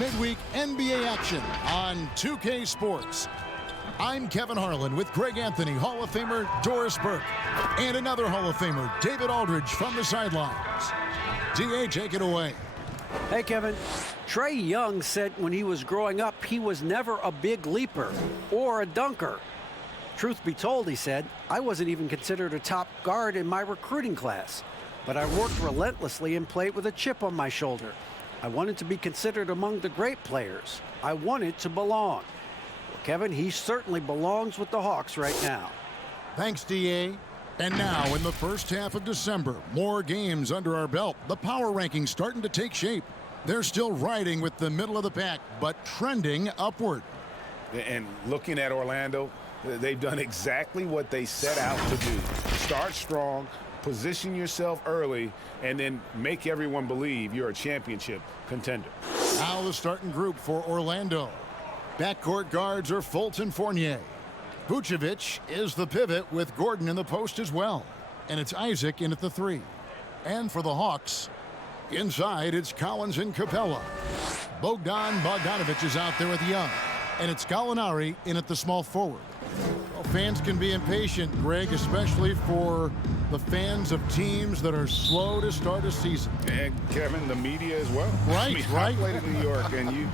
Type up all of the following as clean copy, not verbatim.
midweek NBA action on 2K Sports. I'm Kevin Harlan with Greg Anthony, Hall of Famer Doris Burke, and another Hall of Famer, David Aldridge, from the sidelines. DA, take it away. Hey, Kevin. Trae Young said when he was growing up, he was never a big leaper or a dunker. Truth be told, he said, I wasn't even considered a top guard in my recruiting class. But I worked relentlessly and played with a chip on my shoulder. I wanted to be considered among the great players. I wanted to belong. Well, Kevin, he certainly belongs with the Hawks right now. Thanks, DA. And now, in the first half of December, more games under our belt. The power rankings starting to take shape. They're still riding with the middle of the pack, but trending upward. And looking at Orlando, they've done exactly what they set out to do. Start strong, position yourself early, and then make everyone believe you're a championship contender. Now the starting group for Orlando. Backcourt guards are Fultz and Fournier. Vucevic is the pivot with Gordon in the post as well. And it's Isaac in at the 3. And for the Hawks, inside it's Collins and Capella. Bogdanovic is out there with Young. And it's Gallinari in at the small forward. Well, fans can be impatient, Greg, especially for the fans of teams that are slow to start a season. And Kevin, the media as well. Right, I played in New York, and you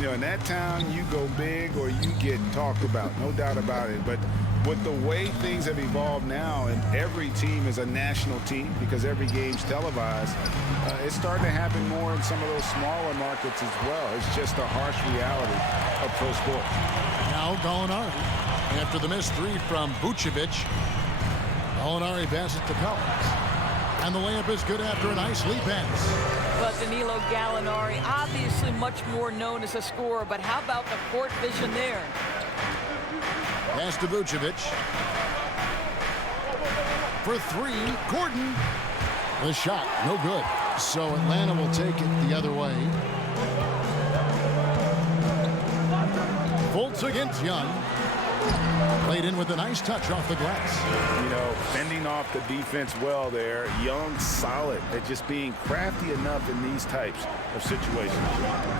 know, in that town, you go big or you get talked about, no doubt about it. But with the way things have evolved now, and every team is a national team because every game's televised, it's starting to happen more in some of those smaller markets as well. It's just a harsh reality of pro sports. Now Gallinari. After the missed 3 from Vucevic, Gallinari passes to Collins. And the layup is good after a nice lead pass. But Danilo Gallinari, obviously much more known as a scorer, but how about the court vision there? Pass to Vucevic. For 3, Gordon. The shot, no good. So Atlanta will take it the other way. Fultz against Young. Played in with a nice touch off the glass. You know, fending off the defense well there. Young solid at just being crafty enough in these types of situations.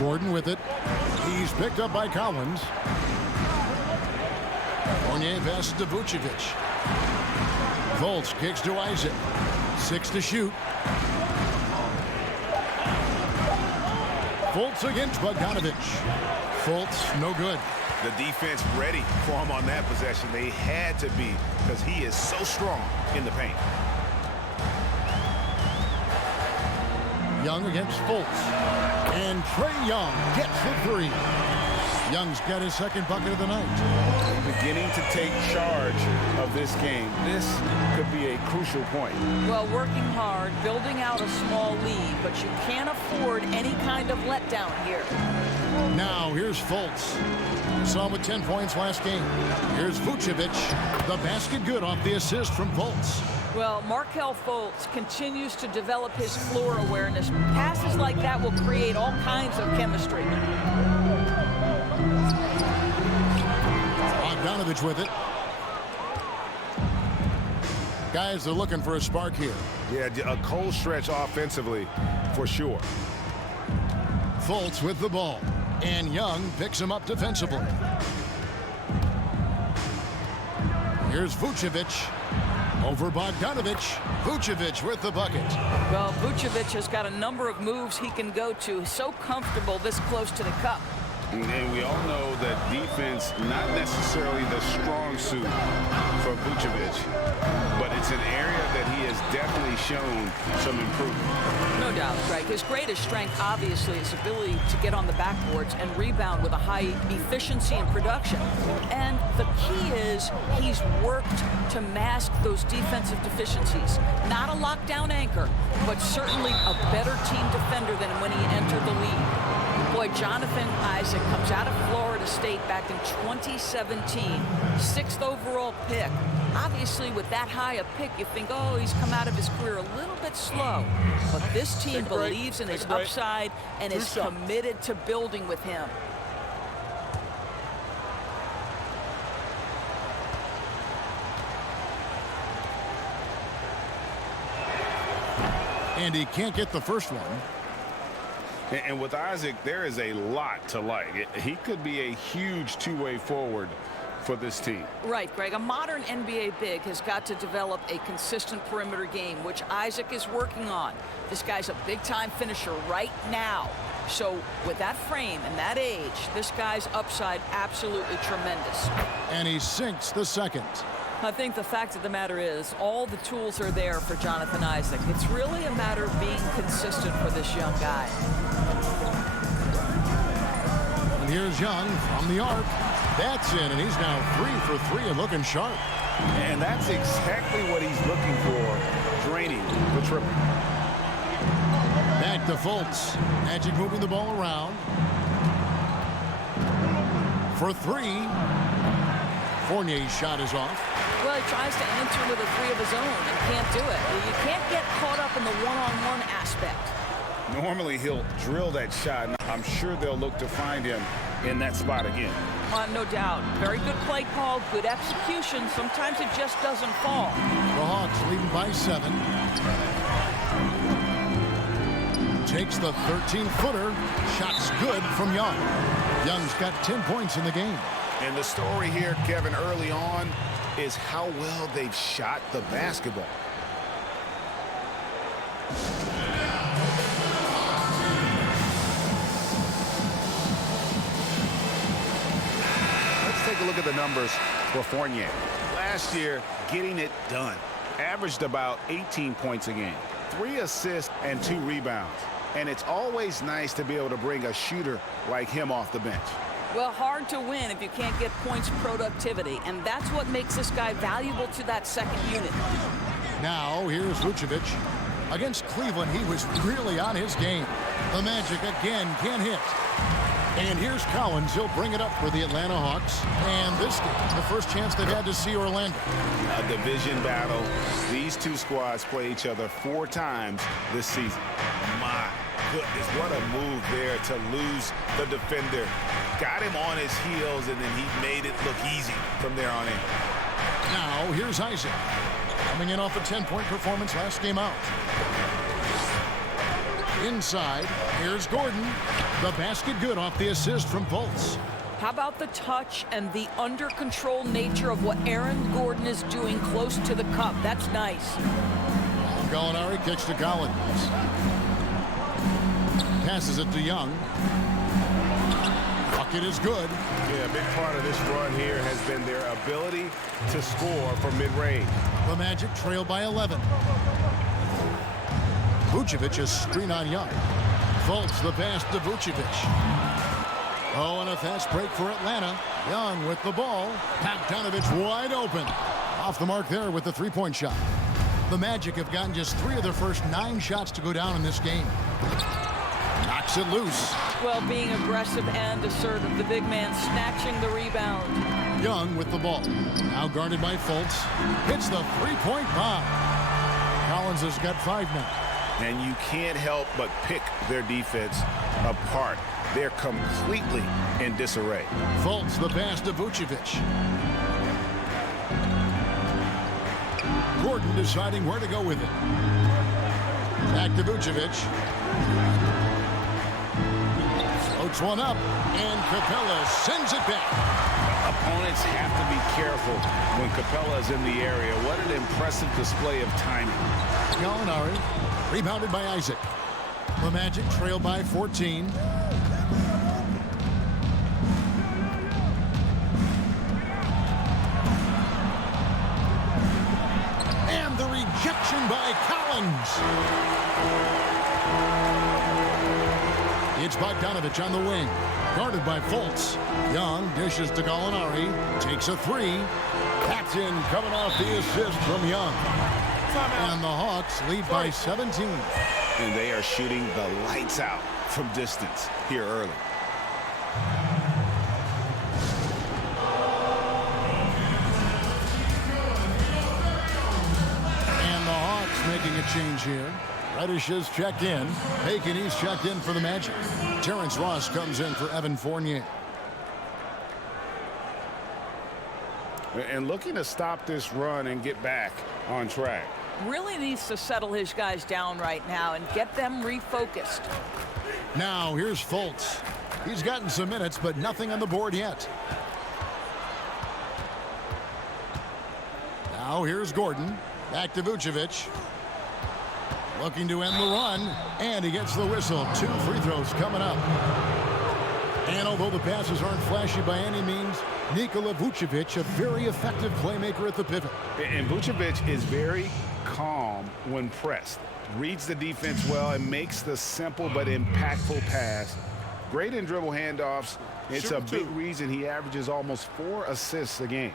Gordon with it. He's picked up by Collins. Fournier passes to Vucevic. Fultz kicks to Isaac. 6 to shoot. Fultz against Bogdanovic. Fultz, no good. The defense ready for him on that possession. They had to be because he is so strong in the paint. Young against Fultz. And Trae Young gets the 3. Young's got his second bucket of the night. Beginning to take charge of this game. This could be a crucial point. Well, working hard, building out a small lead, but you can't afford any kind of letdown here. Now here's Fultz. Saw him with 10 points last game. Here's Vucevic. The basket good off the assist from Fultz. Well, Markelle Fultz continues to develop his floor awareness. Passes like that will create all kinds of chemistry. Bogdanovic with it. Guys are looking for a spark here. Yeah, a cold stretch offensively for sure. Fultz with the ball. And Young picks him up defensively. Here's Vucevic. Over Bogdanovic. Vucevic with the bucket. Well, Vucevic has got a number of moves he can go to. So comfortable this close to the cup. And we all know that defense, not necessarily the strong suit for Vucevic, but it's an area that he has definitely shown some improvement. No doubt, Greg. His greatest strength, obviously, is ability to get on the backboards and rebound with a high efficiency and production. And the key is he's worked to mask those defensive deficiencies. Not a lockdown anchor, but certainly a better team defender than when he entered the league. Boy, Jonathan Isaac comes out of Florida State back in 2017, 6th overall pick. Obviously, with that high a pick, you think, oh, he's come out of his career a little bit slow. But this team believes in his upside and is committed to building with him. And he can't get the first one. And with Isaac, there is a lot to like. He could be a huge two-way forward for this team. Right, Greg. A modern NBA big has got to develop a consistent perimeter game, which Isaac is working on. This guy's a big-time finisher right now. So with that frame and that age, this guy's upside absolutely tremendous. And he sinks the second. I think the fact of the matter is all the tools are there for Jonathan Isaac. It's really a matter of being consistent for this young guy. And here's Young from the arc. That's in, and he's now 3 for 3 and looking sharp. And that's exactly what he's looking for, draining the triple. Back to Fultz. Magic moving the ball around. For 3. Fournier's shot is off. Well, he tries to answer with a three of his own and can't do it. You can't get caught up in the one-on-one aspect. Normally he'll drill that shot, and I'm sure they'll look to find him in that spot again. No doubt. Very good play call, good execution. Sometimes it just doesn't fall. The Hawks leading by 7. Takes the 13-footer. Shot's good from Young. Young's got 10 points in the game. And the story here, Kevin, early on is how well they've shot the basketball. Let's take a look at the numbers for Fournier. Last year, getting it done. Averaged about 18 points a game, 3 assists and 2 rebounds. And it's always nice to be able to bring a shooter like him off the bench. Well, hard to win if you can't get points productivity, and that's what makes this guy valuable to that second unit. Now, here's Vucevic. Against Cleveland, he was really on his game. The Magic again can't hit. And here's Collins. He'll bring it up for the Atlanta Hawks. And this game, the first chance they've had to see Orlando. A division battle. These two squads play each other 4 times this season. My goodness, what a move there to lose the defender. Got him on his heels, and then he made it look easy from there on in. Now, here's Isaac. Coming in off a 10-point performance last game out. Inside, here's Gordon. The basket good off the assist from Fultz. How about the touch and the under-control nature of what Aaron Gordon is doing close to the cup? That's nice. Gallinari kicks to Collins. Passes it to Young. Bucket is good. Yeah, a big part of this run here has been their ability to score from mid-range. The Magic trail by 11. Vucevic is screen on Young. Fultz the pass to Vucevic. Oh, and a fast break for Atlanta. Young with the ball. Bogdanovich wide open. Off the mark there with the three-point shot. The Magic have gotten just 3 of their first 9 shots to go down in this game. Knocks it loose. Well, being aggressive and assertive, the big man snatching the rebound. Young with the ball. Now guarded by Fultz. Hits the three-point bomb. Collins has got 5 now. And you can't help but pick their defense apart. They're completely in disarray. Fultz the pass to Vucevic. Gordon deciding where to go with it. Back to Vucevic. Floats one up, and Capella sends it back. Opponents have to be careful when Capella is in the area. What an impressive display of timing. Gallinari, rebounded by Isaac. The Magic trail by 14. And the rejection by Collins. It's Bogdanovich on the wing. Guarded by Fultz. Young dishes to Gallinari. Takes a 3. That's in, coming off the assist from Young. And the Hawks lead by 17. And they are shooting the lights out from distance here early. And the Hawks making a change here. Reddish is checked in. Bacon, he's checked in for the Magic. Terrence Ross comes in for Evan Fournier. And looking to stop this run and get back on track. really needs to settle his guys down right now and get them refocused. Now here's Fultz. He's gotten some minutes, but nothing on the board yet. Now here's Gordon. Back to Vucevic. Looking to end the run, and he gets the whistle. 2 free throws coming up. And although the passes aren't flashy by any means, Nikola Vucevic, a very effective playmaker at the pivot. And Vucevic is very calm when pressed. Reads the defense well and makes the simple but impactful pass. Great in dribble handoffs. It's a big reason he averages almost 4 assists a game.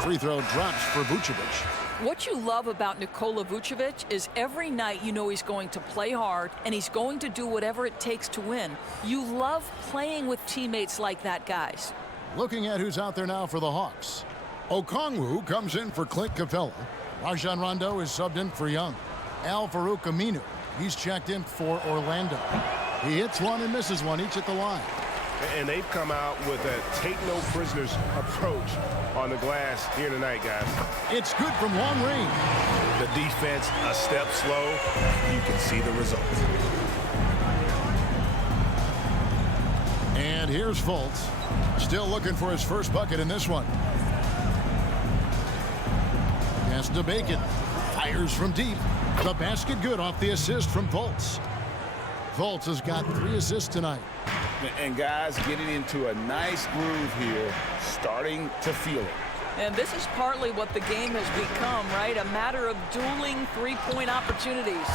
Free throw drops for Vucevic. What you love about Nikola Vucevic is every night you know he's going to play hard and he's going to do whatever it takes to win. You love playing with teammates like that, guys. Looking at who's out there now for the Hawks. Okongwu comes in for Clint Capella. Rajon Rondo is subbed in for Young. Al-Farouq Aminu, he's checked in for Orlando. He hits one and misses one, each at the line. And they've come out with a take-no-prisoners approach on the glass here tonight, guys. It's good from long range. The defense a step slow. You can see the result. And here's Fultz. Still looking for his first bucket in this one. Pass to Bacon. Fires from deep. The basket good off the assist from Fultz. Fultz has got 3 assists tonight. And guys getting into a nice groove here, starting to feel it. And this is partly what the game has become, right? A matter of dueling three-point opportunities.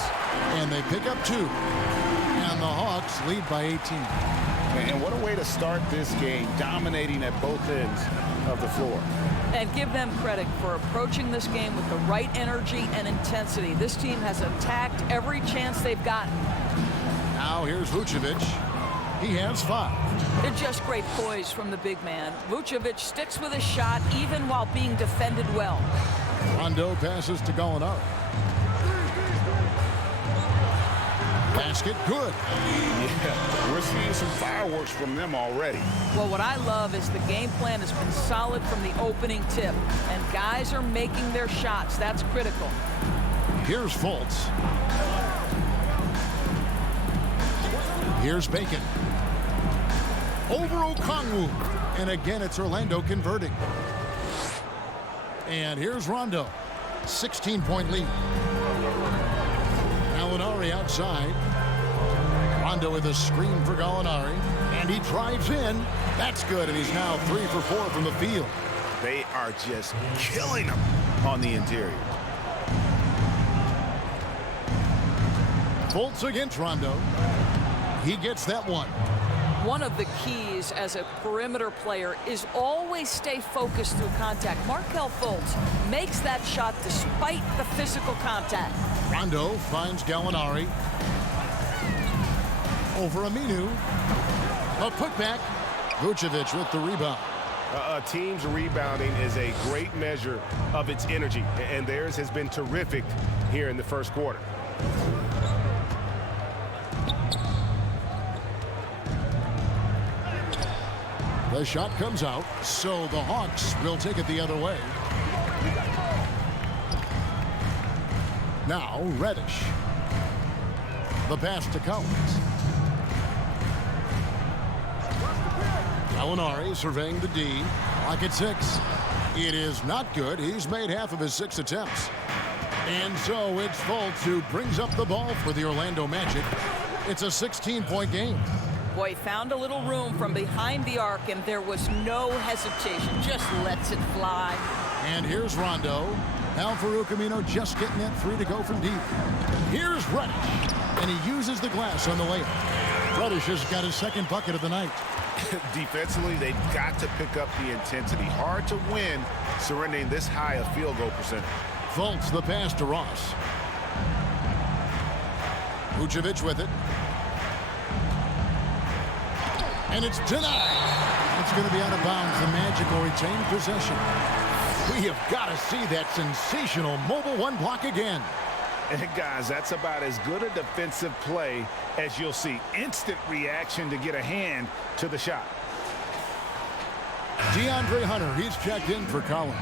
And they pick up 2. And the Hawks lead by 18. And what a way to start this game, dominating at both ends of the floor. And give them credit for approaching this game with the right energy and intensity. This team has attacked every chance they've gotten. Now here's Vucevic. He has 5. They're just great poise from the big man. Vucevic sticks with his shot even while being defended well. Rondo passes to Gallinari. Basket good. Yeah, we're seeing some fireworks from them already. Well, what I love is the game plan has been solid from the opening tip, and guys are making their shots. That's critical. Here's Fultz. Here's Bacon. Over Okongwu. And again, it's Orlando converting. And here's Rondo. 16-point lead. Gallinari outside. Rondo with a screen for Gallinari. And he drives in. That's good, and he's now 3 for 4 from the field. They are just killing them on the interior. Fultz against Rondo. He gets that one. One of the keys as a perimeter player is always stay focused through contact. Markelle Fultz makes that shot despite the physical contact. Rondo finds Gallinari. Over Aminu. A putback. Vucevic with the rebound. A team's rebounding is a great measure of its energy, and theirs has been terrific here in the first quarter. The shot comes out, so the Hawks will take it the other way. Now Reddish. The pass to Collins. Gallinari surveying the D. Lock at 6. It is not good. He's made half of his 6 attempts. And so it's Fultz who brings up the ball for the Orlando Magic. It's a 16-point game. Boy, he found a little room from behind the arc, and there was no hesitation. Just lets it fly. And here's Rondo. Al-Farouq Aminu just getting that 3 to go from deep. Here's Reddish. And he uses the glass on the layup. Reddish has got his 2nd bucket of the night. Defensively, they've got to pick up the intensity. Hard to win surrendering this high a field goal percentage. Fultz the pass to Ross. Vucevic with it. And it's denied. It's going to be out of bounds. The Magic will retain possession. We have got to see that sensational mobile 1 block again. And guys, that's about as good a defensive play as you'll see. Instant reaction to get a hand to the shot. DeAndre Hunter, he's checked in for Collins.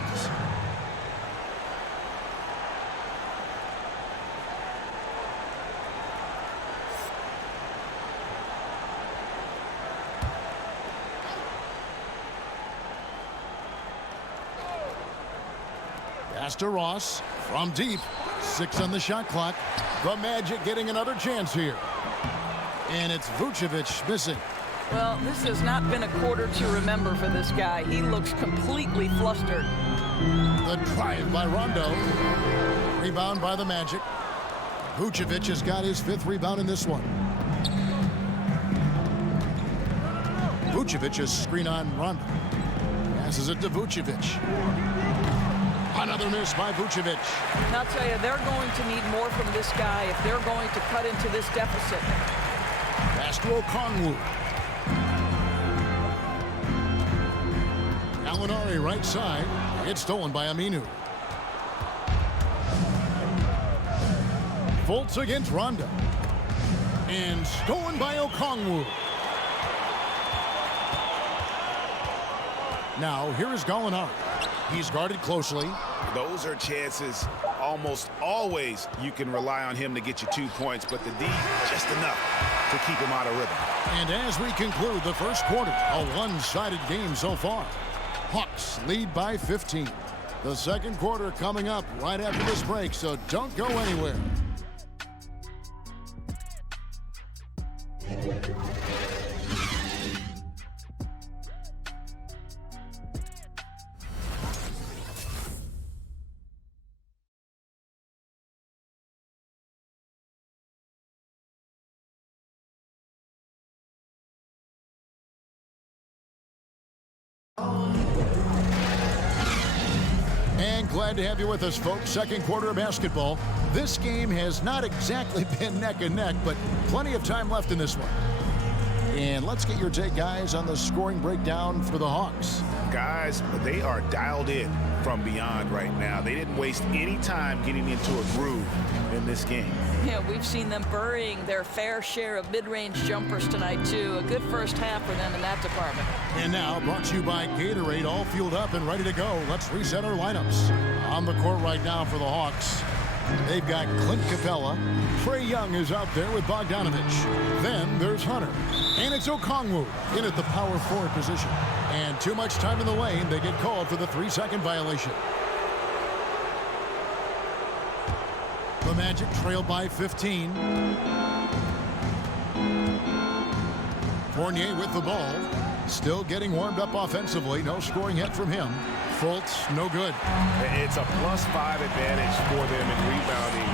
Pass to Ross from deep. 6 on the shot clock. The Magic getting another chance here. And it's Vucevic missing. Well, this has not been a quarter to remember for this guy. He looks completely flustered. The drive by Rondo. Rebound by the Magic. Vucevic has got his 5th rebound in this one. Vucevic's screen on Rondo. Passes it to Vucevic. Another miss by Vucevic. And I'll tell you, they're going to need more from this guy if they're going to cut into this deficit. Pass to Okongwu. Gallinari right side. It's stolen by Aminu. Fultz against Rondo. And stolen by Okongwu. Now, here is Gallinari. He's guarded closely. Those are chances almost always you can rely on him to get you 2 points, but the D, just enough to keep him out of rhythm. And as we conclude the first quarter, a one-sided game so far. Hawks lead by 15. The second quarter coming up right after this break, so don't go anywhere. And glad to have you with us, folks. Second quarter of basketball. This game has not exactly been neck and neck, but plenty of time left in this one. And let's get your take, guys, on the scoring breakdown for the Hawks. Guys, they are dialed in from beyond right now. They didn't waste any time getting into a groove in this game. Yeah, we've seen them burying their fair share of mid-range jumpers tonight, too. A good first half for them in that department. And now, brought to you by Gatorade, all fueled up and ready to go. Let's reset our lineups. On the court right now for the Hawks, they've got Clint Capella. Trae Young is out there with Bogdanovich. Then there's Hunter. And it's Okongwu in at the power forward position. And too much time in the lane. They get called for the 3-second violation. The Magic trail by 15. Fournier with the ball. Still getting warmed up offensively. No scoring yet from him. Fultz, no good. It's a +5 advantage for them in rebounding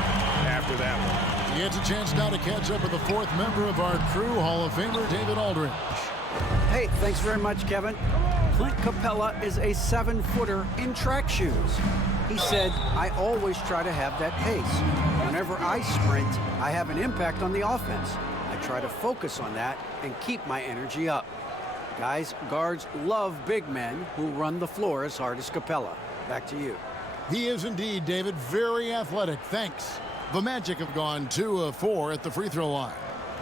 after that one. He gets a chance now to catch up with the 4th member of our crew, Hall of Famer David Aldridge. Hey, thanks very much, Kevin. Clint Capella is a 7-footer in track shoes. He said, I always try to have that pace. Whenever I sprint, I have an impact on the offense. I try to focus on that and keep my energy up. Guys, guards love big men who run the floor as hard as Capella. Back to you. He is indeed, David, very athletic. Thanks. The Magic have gone 2 of 4 at the free throw line.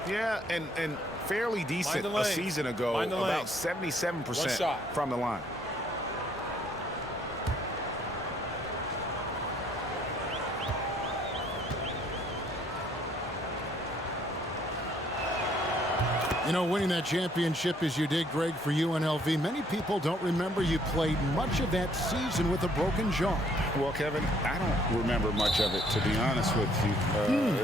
Yeah, and fairly decent a season ago, about 77% from the line. You know, winning that championship as you did, Greg, for UNLV, many people don't remember you played much of that season with a broken jaw. Well, Kevin, I don't remember much of it, to be honest with you.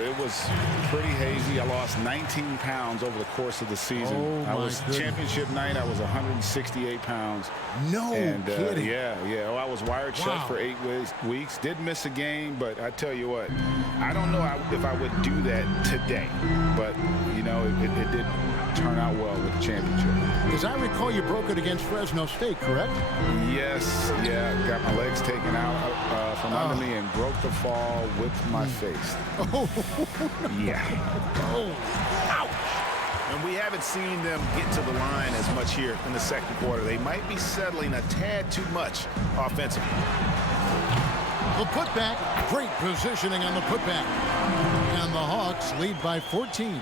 It was pretty hazy. I lost 19 pounds over the course of the season. Oh, I was goodness. championship night. I was 168 pounds. No kidding. Yeah. Well, I was wired shut Wow. for 8 weeks. Did miss a game, but I tell you what, I don't know if I would do that today. But, you know, it did turn out well with the championship. As I recall, you broke it against Fresno State, correct? Yes, yeah, got my legs taken out from under me and broke the fall with my face. Oh, Yeah. oh, ouch. And we haven't seen them get to the line as much here in the second quarter. They might be settling a tad too much offensively. The putback, great positioning on the putback. And the Hawks lead by 14.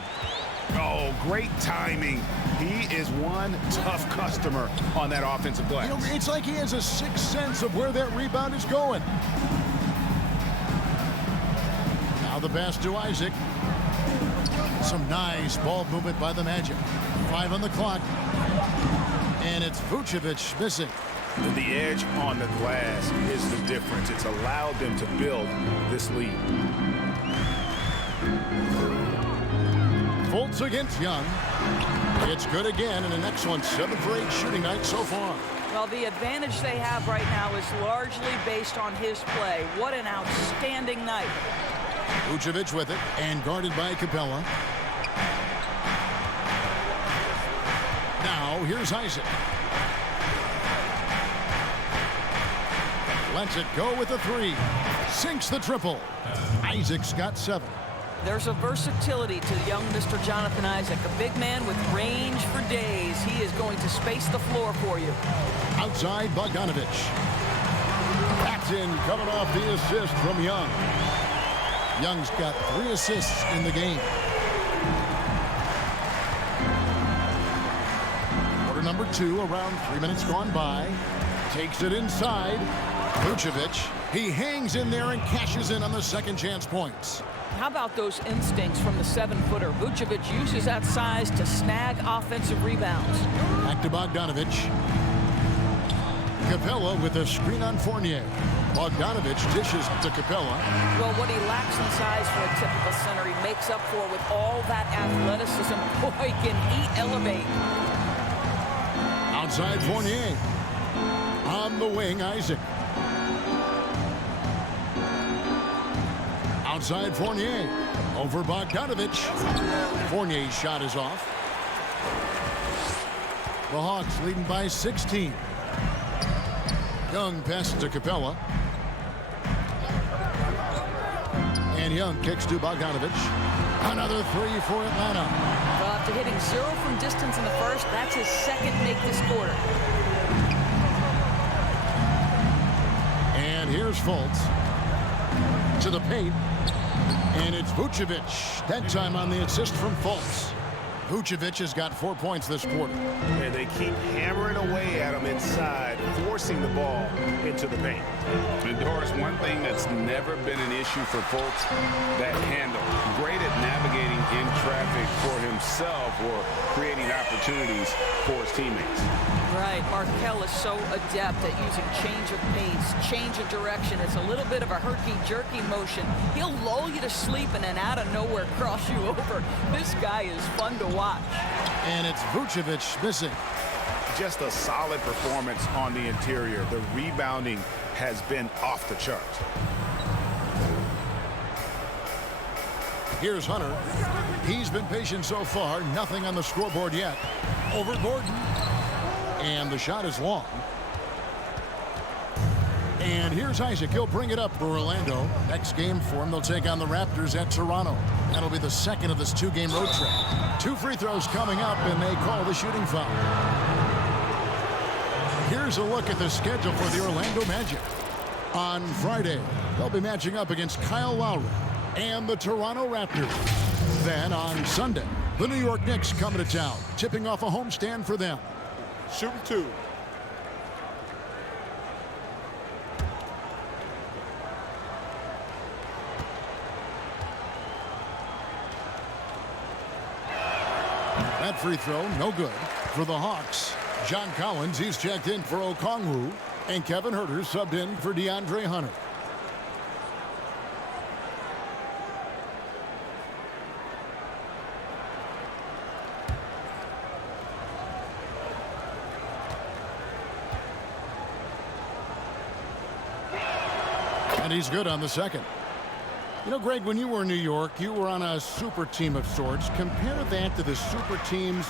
Oh, great timing. He is one tough customer on that offensive glass. You know, it's like he has a sixth sense of where that rebound is going. Now the pass to Isaac. Some nice ball movement by the Magic. 5 on the clock. And it's Vucevic missing. The edge on the glass is the difference. It's allowed them to build this lead. Fultz against Young. It's good again, and an excellent 7 for 8 shooting night so far. Well, the advantage they have right now is largely based on his play. What an outstanding night. Vucevic with it, and guarded by Capella. Now, here's Isaac. Lets it go with a 3. Sinks the triple. Isaac's got 7. There's a versatility to young Mr. Jonathan Isaac, a big man with range for days. He is going to space the floor for you. Outside Bogdanovich. Paxton coming off the assist from Young. Young's got 3 assists in the game. Quarter number 2, around 3 minutes gone by. Takes it inside. Vucevic. He hangs in there and cashes in on the second chance points. How about those instincts from the 7-footer? Vucevic uses that size to snag offensive rebounds. Back to Bogdanovich. Capella with a screen on Fournier. Bogdanovich dishes to Capella. Well, what he lacks in size for a typical center, he makes up for with all that athleticism. Boy, can he elevate. Outside Fournier. On the wing, Isaac. Outside Fournier. Over Bogdanovich. Fournier's shot is off. The Hawks leading by 16. Young passes to Capella. And Young kicks to Bogdanovich. Another 3 for Atlanta. Well, after hitting 0 from distance in the first, that's his second make this quarter. And here's Fultz. To the paint. And it's Vucevic. That time on the assist from Fultz. Vucevic has got 4 points this quarter. And they keep hammering away at him inside, forcing the ball into the paint. And Doris, one thing that's never been an issue for Fultz, that handle. Great at navigating in traffic for himself or creating opportunities for his teammates. Right, Markelle is so adept at using change of pace, change of direction. It's a little bit of a herky-jerky motion. He'll lull you to sleep and then out of nowhere cross you over. This guy is fun to watch. And it's Vucevic missing. Just a solid performance on the interior. The rebounding has been off the charts. Here's Hunter. He's been patient so far. Nothing on the scoreboard yet. Over Gordon. And the shot is long. And here's Isaac. He'll bring it up for Orlando. Next game for him, they'll take on the Raptors at Toronto. That'll be the second of this 2-game road trip. 2 free throws coming up, and they call the shooting foul. Here's a look at the schedule for the Orlando Magic. On Friday, they'll be matching up against Kyle Lowry and the Toronto Raptors. Then on Sunday, the New York Knicks coming to town, tipping off a homestand for them. Shooting 2. That free throw, no good. For the Hawks, John Collins, he's checked in for Okongwu, and Kevin Huerter subbed in for DeAndre Hunter. And he's good on the second. You know, Greg, when you were in New York, you were on a super team of sorts. Compare that to the super teams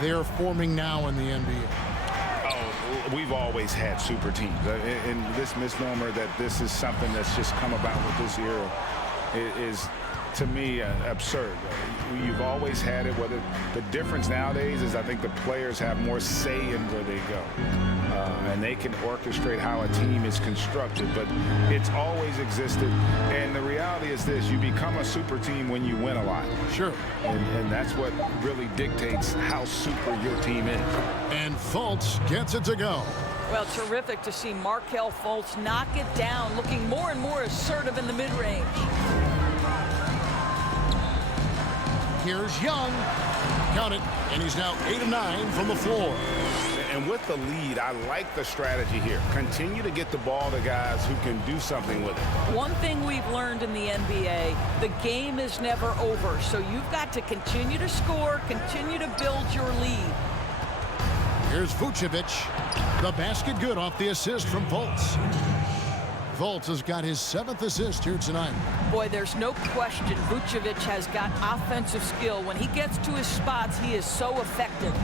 they're forming now in the NBA. Oh, we've always had super teams. And this misnomer that this is something that's just come about with this era is to me, absurd. You've always had it. Whether the difference nowadays is I think the players have more say in where they go. And they can orchestrate how a team is constructed, but it's always existed. And the reality is this: you become a super team when you win a lot. Sure. And that's what really dictates how super your team is. And Fultz gets it to go. Well, terrific to see Markelle Fultz knock it down, looking more and more assertive in the mid-range. Here's Young. Count it. And he's now 8 of 9 from the floor. And with the lead, I like the strategy here. Continue to get the ball to guys who can do something with it. One thing we've learned in the NBA, the game is never over. So you've got to continue to score, continue to build your lead. Here's Vucevic. The basket good off the assist from Fultz. Fultz has got his 7th assist here tonight. Boy, there's no question Vucevic has got offensive skill. When he gets to his spots, he is so effective.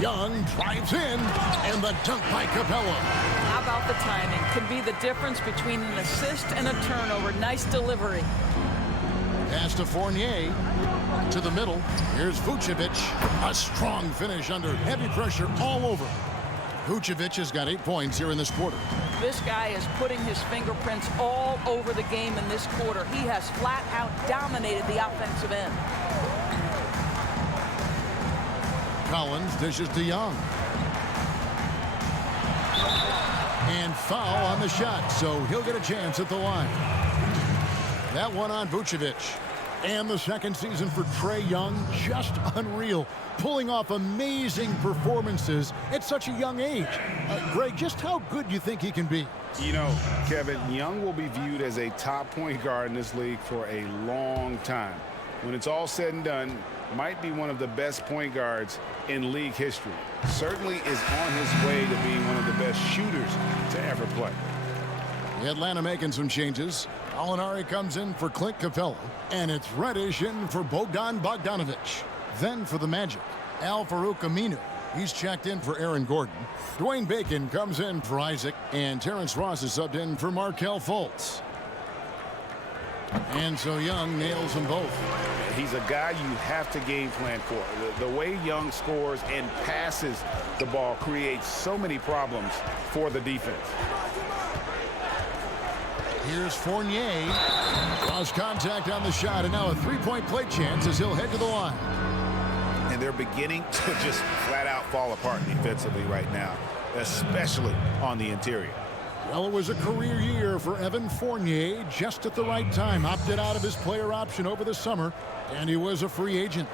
Young drives in, and the dunk by Capella. How about the timing? Could be the difference between an assist and a turnover. Nice delivery. Pass to Fournier. To the middle. Here's Vucevic. A strong finish under heavy pressure all over. Vucevic has got 8 points here in this quarter. This guy is putting his fingerprints all over the game in this quarter. He has flat out dominated the offensive end. Collins dishes to Young. And foul on the shot, so he'll get a chance at the line. That one on Vucevic. And the second season for Trae Young, just unreal. Pulling off amazing performances at such a young age. Greg, just how good do you think he can be? You know, Kevin, Young will be viewed as a top point guard in this league for a long time. When it's all said and done, might be one of the best point guards in league history. Certainly is on his way to being one of the best shooters to ever play. Atlanta making some changes. Gallinari comes in for Clint Capella. And it's Reddish in for Bogdan Bogdanovic. Then for the Magic, Al-Farouq Aminu. He's checked in for Aaron Gordon. Dwayne Bacon comes in for Isaac. And Terrence Ross is subbed in for Markelle Fultz. And so Young nails them both. He's a guy you have to game plan for. The way Young scores and passes the ball creates so many problems for the defense. Here's Fournier. Lost contact on the shot, and now a three-point play chance as he'll head to the line. And they're beginning to just flat out fall apart defensively right now, especially on the interior. Well, it was a career year for Evan Fournier, just at the right time. Opted out of his player option over the summer, and he was a free agent.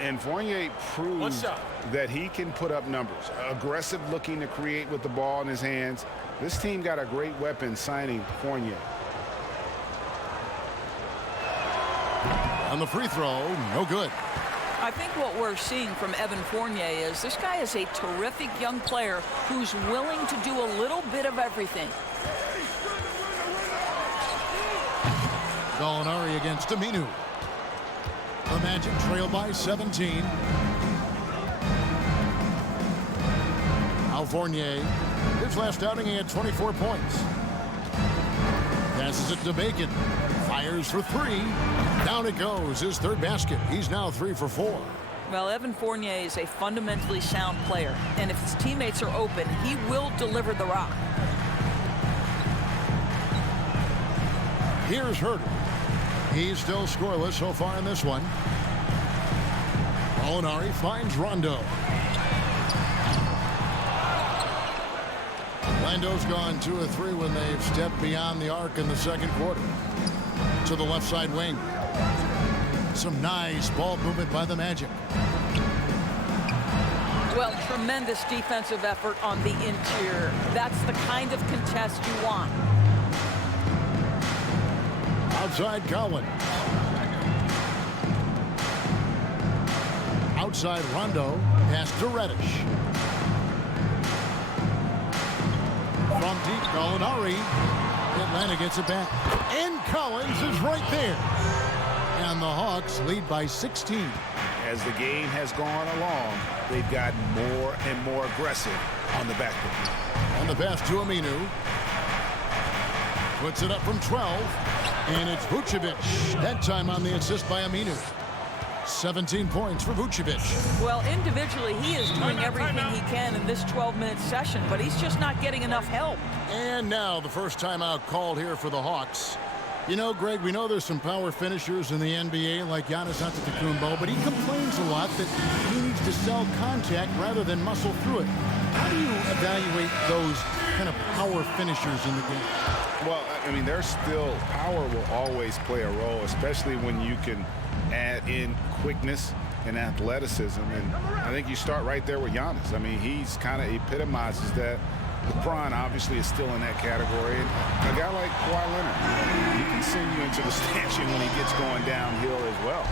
And Fournier proves that he can put up numbers. Aggressive looking to create with the ball in his hands. This team got a great weapon signing Fournier. On the free throw, no good. I think what we're seeing from Evan Fournier is this guy is a terrific young player who's willing to do a little bit of everything. Gallinari against Aminu. The Magic trail by 17. Al Fournier, his last outing, he had 24 points. Passes it to Bacon. Fires for three. Down it goes. His third basket. He's now 3 for 4. Well, Evan Fournier is a fundamentally sound player, and if his teammates are open, he will deliver the rock. Here's Herter. He's still scoreless so far in this one. Gallinari finds Rondo. Orlando's gone 2 of 3 when they've stepped beyond the arc in the second quarter. To the left side wing. Some nice ball movement by the Magic. Well, tremendous defensive effort on the interior. That's the kind of contest you want. Outside Collins. Outside Rondo. Pass to Reddish. From deep, Gallinari. Atlanta gets it back. And Collins is right there. And the Hawks lead by 16. As the game has gone along, they've gotten more and more aggressive on the backcourt. And the pass to Aminu. Puts it up from 12. And it's Vucevic. That time on the assist by Aminu. 17 points for Vucevic. Well, individually, he is doing everything he can in this 12-minute session, but he's just not getting enough help. And now the first timeout called here for the Hawks. You know, Greg, we know there's some power finishers in the NBA like Giannis Antetokounmpo, but he complains a lot that he needs to sell contact rather than muscle through it. How do you evaluate those kind of power finishers in the game? Well, I mean, there's still power will always play a role, especially when you can add in quickness and athleticism. And I think you start right there with Giannis. I mean, he's kind of epitomizes that. LeBron obviously is still in that category. And a guy like Kawhi Leonard, he can send you into the stanchion when he gets going downhill as well.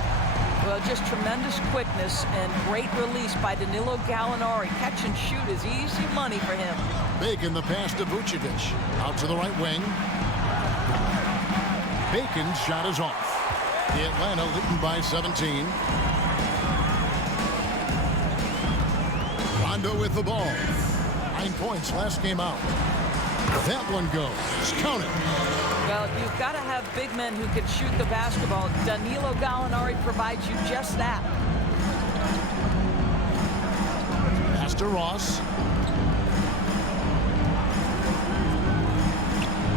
Well, just tremendous quickness and great release by Danilo Gallinari. Catch and shoot is easy money for him. Bacon the pass to Vucevic. Out to the right wing. Bacon's shot is off. The Atlanta leading by 17. Rondo with the ball. 9 points last game out. That one goes. Count it. Well, you've got to have big men who can shoot the basketball. Danilo Gallinari provides you just that. Pass to Ross.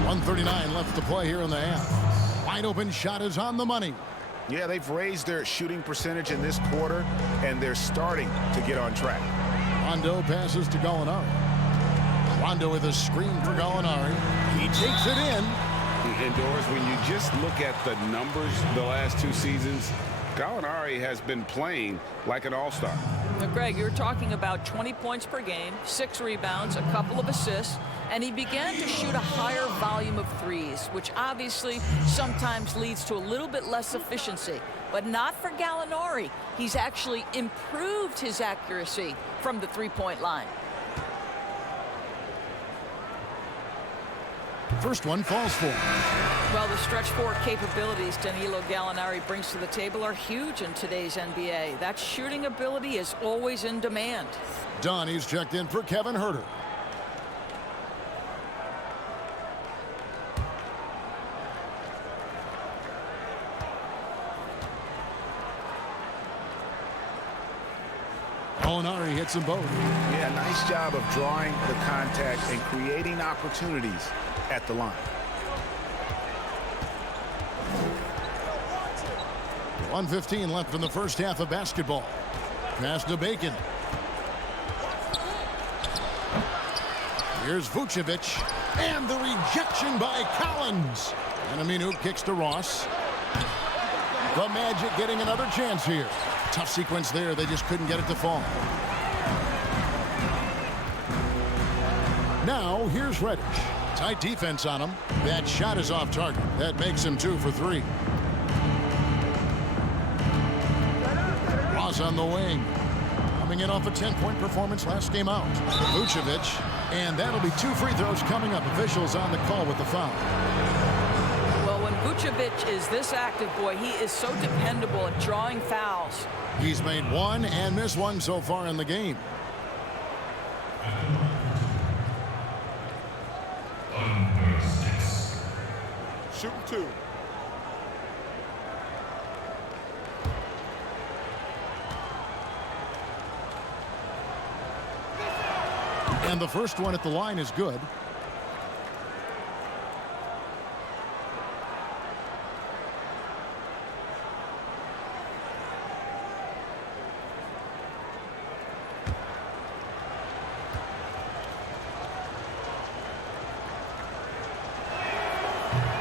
1:39 left to play here in the half. Wide open shot is on the money. Yeah, they've raised their shooting percentage in this quarter, and they're starting to get on track. Rondo passes to Gallinari. Rondo with a screen for Gallinari. He takes it in. Indoors, when you just look at the numbers the last 2 seasons, Gallinari has been playing like an all-star. Now, Greg, you're talking about 20 points per game, 6 rebounds, a couple of assists, and he began to shoot a higher volume of threes, which obviously sometimes leads to a little bit less efficiency. But not for Gallinari. He's actually improved his accuracy from the three-point line. First one falls for. Well, the stretch forward capabilities Danilo Gallinari brings to the table are huge in today's NBA. That shooting ability is always in demand. Donnie's checked in for Kevin Huerter. Gallinari hits them both. Yeah, nice job of drawing the contact and creating opportunities at the line. 1:15 left in the first half of basketball. Pass to Bacon. Here's Vucevic. And the rejection by Collins. And Aminu kicks to Ross. The Magic getting another chance here. Tough sequence there. They just couldn't get it to fall. Now, here's Reddish. Tight defense on him. That shot is off target. That makes him 2 for 3. Ross on the wing. Coming in off a 10-point performance last game out. Vucevic. And that'll be 2 free throws coming up. Officials on the call with the foul. Well, when Vucevic is this active, boy, he is so dependable at drawing fouls. He's made 1 and missed 1 so far in the game. Shooting 2. And the first one at the line is good.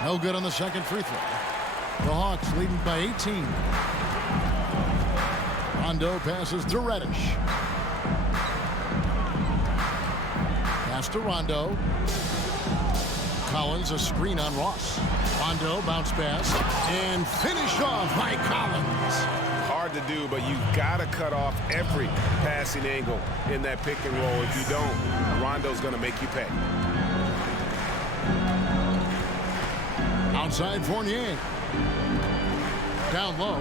No good on the second free throw. The Hawks leading by 18. Rondo passes to Reddish. Pass to Rondo. Collins a screen on Ross. Rondo bounce pass and finished off by Collins. Hard to do, but you've got to cut off every passing angle in that pick and roll. If you don't, Rondo's going to make you pay. Outside Fournier. Down low.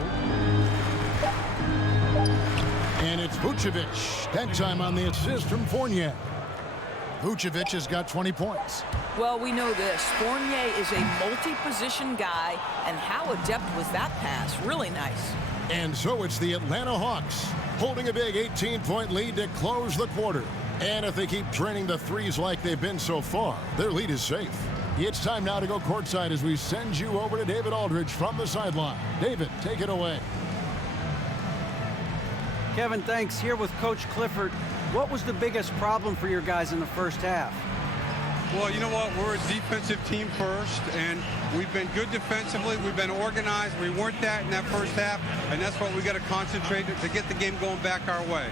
And it's Vucevic. That time on the assist from Fournier. Vucevic has got 20 points. Well, we know this. Fournier is a multi-position guy, and how adept was that pass? Really nice. And so it's the Atlanta Hawks holding a big 18-point lead to close the quarter. And if they keep draining the threes like they've been so far, their lead is safe. It's time now to go courtside as we send you over to David Aldridge from the sideline. David, take it away. Kevin, thanks. Here with Coach Clifford. What was the biggest problem for your guys in the first half? Well, you know what? We're a defensive team first, and we've been good defensively. We've been organized. We weren't that in that first half, and that's what we got to concentrate to get the game going back our way.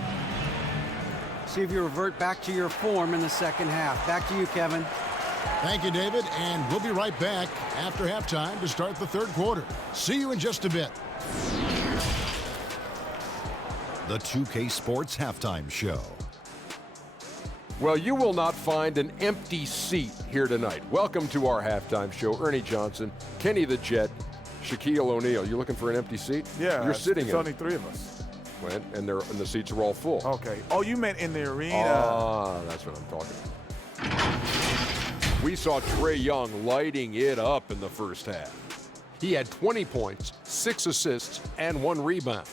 See if you revert back to your form in the second half. Back to you, Kevin. Thank you, David, and we'll be right back after halftime to start the third quarter. See you in just a bit. The 2K Sports Halftime Show. Well, you will not find an empty seat here tonight. Welcome to our halftime show. Ernie Johnson, Kenny the Jet, Shaquille O'Neal. You looking for an empty seat? Yeah, you're sitting it's in. only 3 of us. And the seats are all full. Okay. Oh, you meant in the arena. Ah, that's what I'm talking about. We saw Trae Young lighting it up in the first half. He had 20 points, 6 assists, and 1 rebound.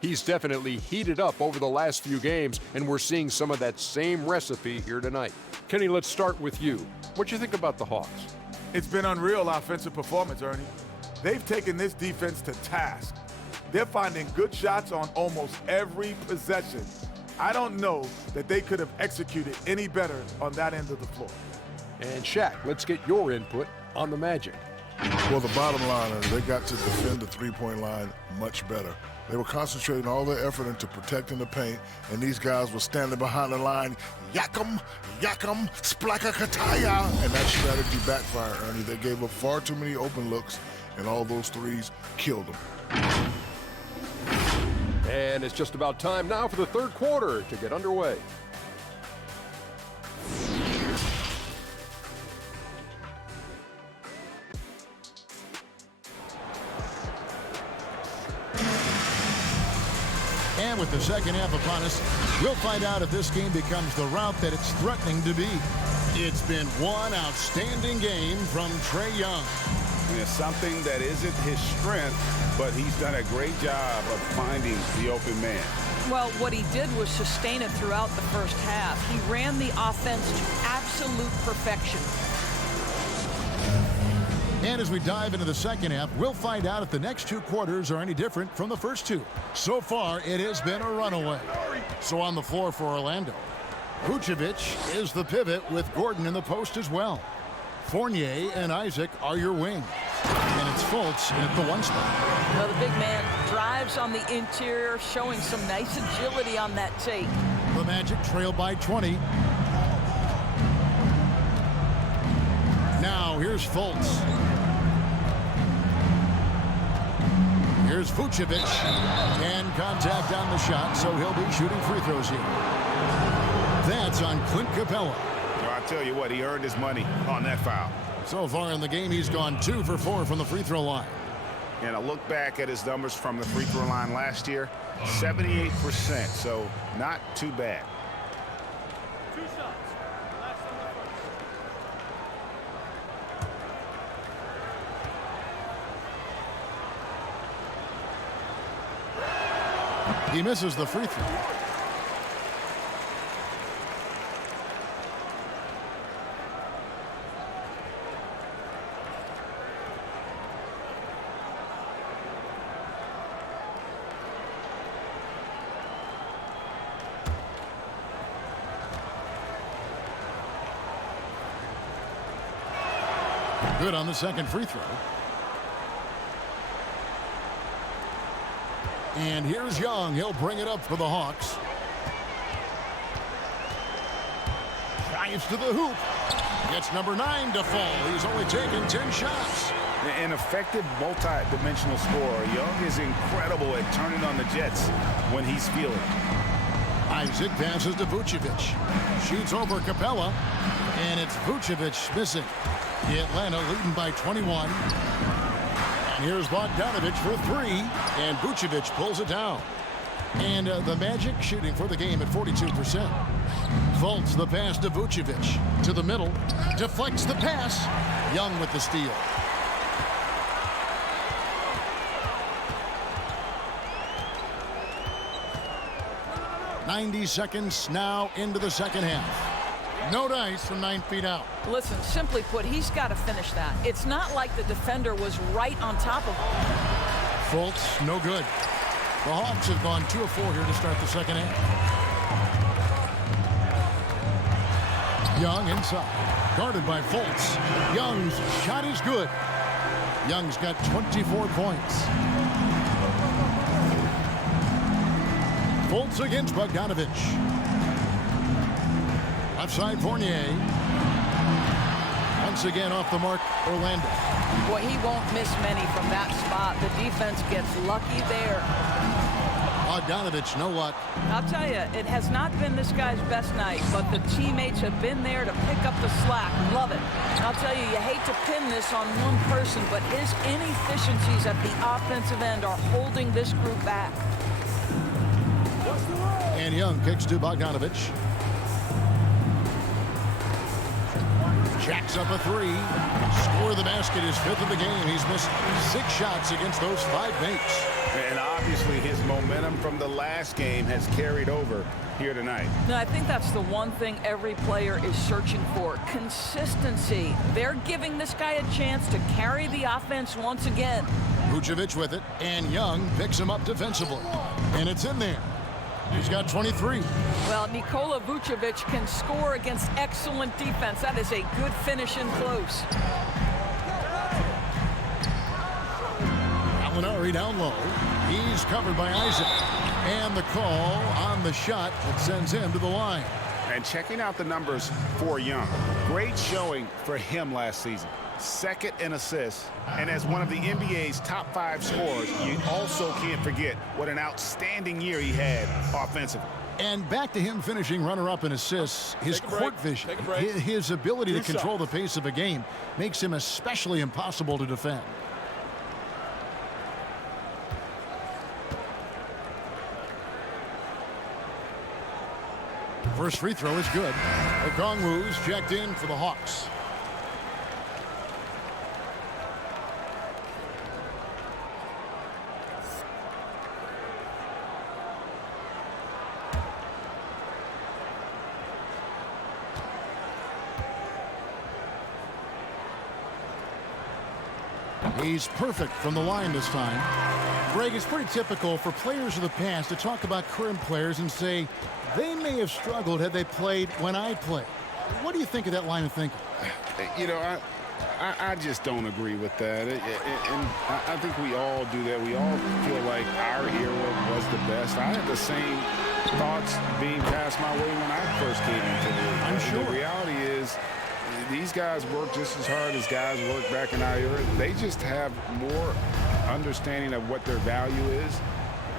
He's definitely heated up over the last few games, and we're seeing some of that same recipe here tonight. Kenny, let's start with you. What do you think about the Hawks? It's been unreal offensive performance, Ernie. They've taken this defense to task. They're finding good shots on almost every possession. I don't know that they could have executed any better on that end of the floor. And Shaq, let's get your input on the Magic. Well, the bottom line is they got to defend the three-point line much better. They were concentrating all their effort into protecting the paint, and these guys were standing behind the line, yak'em, splaka-kataya, and that strategy backfired, Ernie. They gave up far too many open looks, and all those threes killed them. And it's just about time now for the third quarter to get underway. And with the second half upon us, we'll find out if this game becomes the route that it's threatening to be. It's been one outstanding game from Trae Young. It's something that isn't his strength, but he's done a great job of finding the open man. Well, what he did was sustain it throughout the first half. He ran the offense to absolute perfection. And as we dive into the second half, we'll find out if the next 2 quarters are any different from the first 2. So far, it has been a runaway. So on the floor for Orlando, Vucevic is the pivot with Gordon in the post as well. Fournier and Isaac are your wings. And it's Fultz at the 1 spot. Well, the big man drives on the interior, showing some nice agility on that tape. The Magic trail by 20. Now here's Fultz. Here's Vucevic, and contact on the shot, so he'll be shooting free throws here. That's on Clint Capella. I tell you what, he earned his money on that foul. So far in the game, he's gone 2 for 4 from the free throw line. And a look back at his numbers from the free throw line last year, 78%, so not too bad. 2 shots. Last on the first. He misses the free throw. Good on the second free throw. And here's Young. He'll bring it up for the Hawks. Drives to the hoop. Gets number 9 to fall. He's only taken 10 shots. An effective multi-dimensional scorer. Young is incredible at turning on the Jets when he's feeling. Isaac passes to Vucevic. Shoots over Capella. And it's Vucevic missing. Atlanta leading by 21. And here's Bogdanovic for 3. And Vucevic pulls it down. And the Magic shooting for the game at 42%. Fultz the pass to Vucevic. To the middle. Deflects the pass. Young with the steal. 90 seconds now into the second half. No dice from 9 feet out. Listen, simply put, he's got to finish that. It's not like the defender was right on top of him. Fultz, no good. The Hawks have gone 2 of 4 here to start the second half. Young inside. Guarded by Fultz. Young's shot is good. Young's got 24 points. Fultz against Bogdanovich. Left side Fournier. Once again off the mark, Orlando. Boy, he won't miss many from that spot. The defense gets lucky there. Bogdanovich, no luck. I'll tell you, it has not been this guy's best night, but the teammates have been there to pick up the slack. Love it. I'll tell you, you hate to pin this on one person, but his inefficiencies at the offensive end are holding this group back. And Young kicks to Bogdanovich. Jacks up a 3. Score the basket, his 5th of the game. He's missed 6 shots against those 5 mates. And obviously his momentum from the last game has carried over here tonight. No, I think that's the one thing every player is searching for. Consistency. They're giving this guy a chance to carry the offense once again. Vucevic with it, and Young picks him up defensively. And it's in there. He's got 23. Well, Nikola Vucevic can score against excellent defense. That is a good finish in close. Gallinari down low. He's covered by Isaac. And the call on the shot that sends him to the line. And checking out the numbers for Young. Great showing for him last season. 2nd in assists, and as one of the NBA's top 5 scorers, you also can't forget what an outstanding year he had offensively. And back to him finishing runner-up in assists, his court vision, his ability to control the pace of a game makes him especially impossible to defend. First free throw is good. Okongwu's checked in for the Hawks. He's perfect from the line this time. Greg, it's pretty typical for players of the past to talk about current players and say they may have struggled had they played when I played. What do you think of that line of thinking? You know, I just don't agree with that. And I think we all do that. We all feel like our era was the best. I had the same thoughts being passed my way when I first came into the league. I'm sure. The reality is, these guys work just as hard as guys worked back in our era. They just have more understanding of what their value is.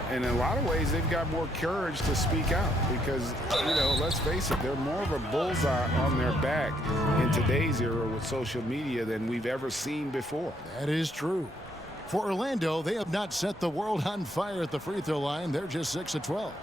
And in a lot of ways, they've got more courage to speak out because, you know, let's face it, they're more of a bullseye on their back in today's era with social media than we've ever seen before. That is true. For Orlando, they have not set the world on fire at the free throw line. They're just 6 of 12.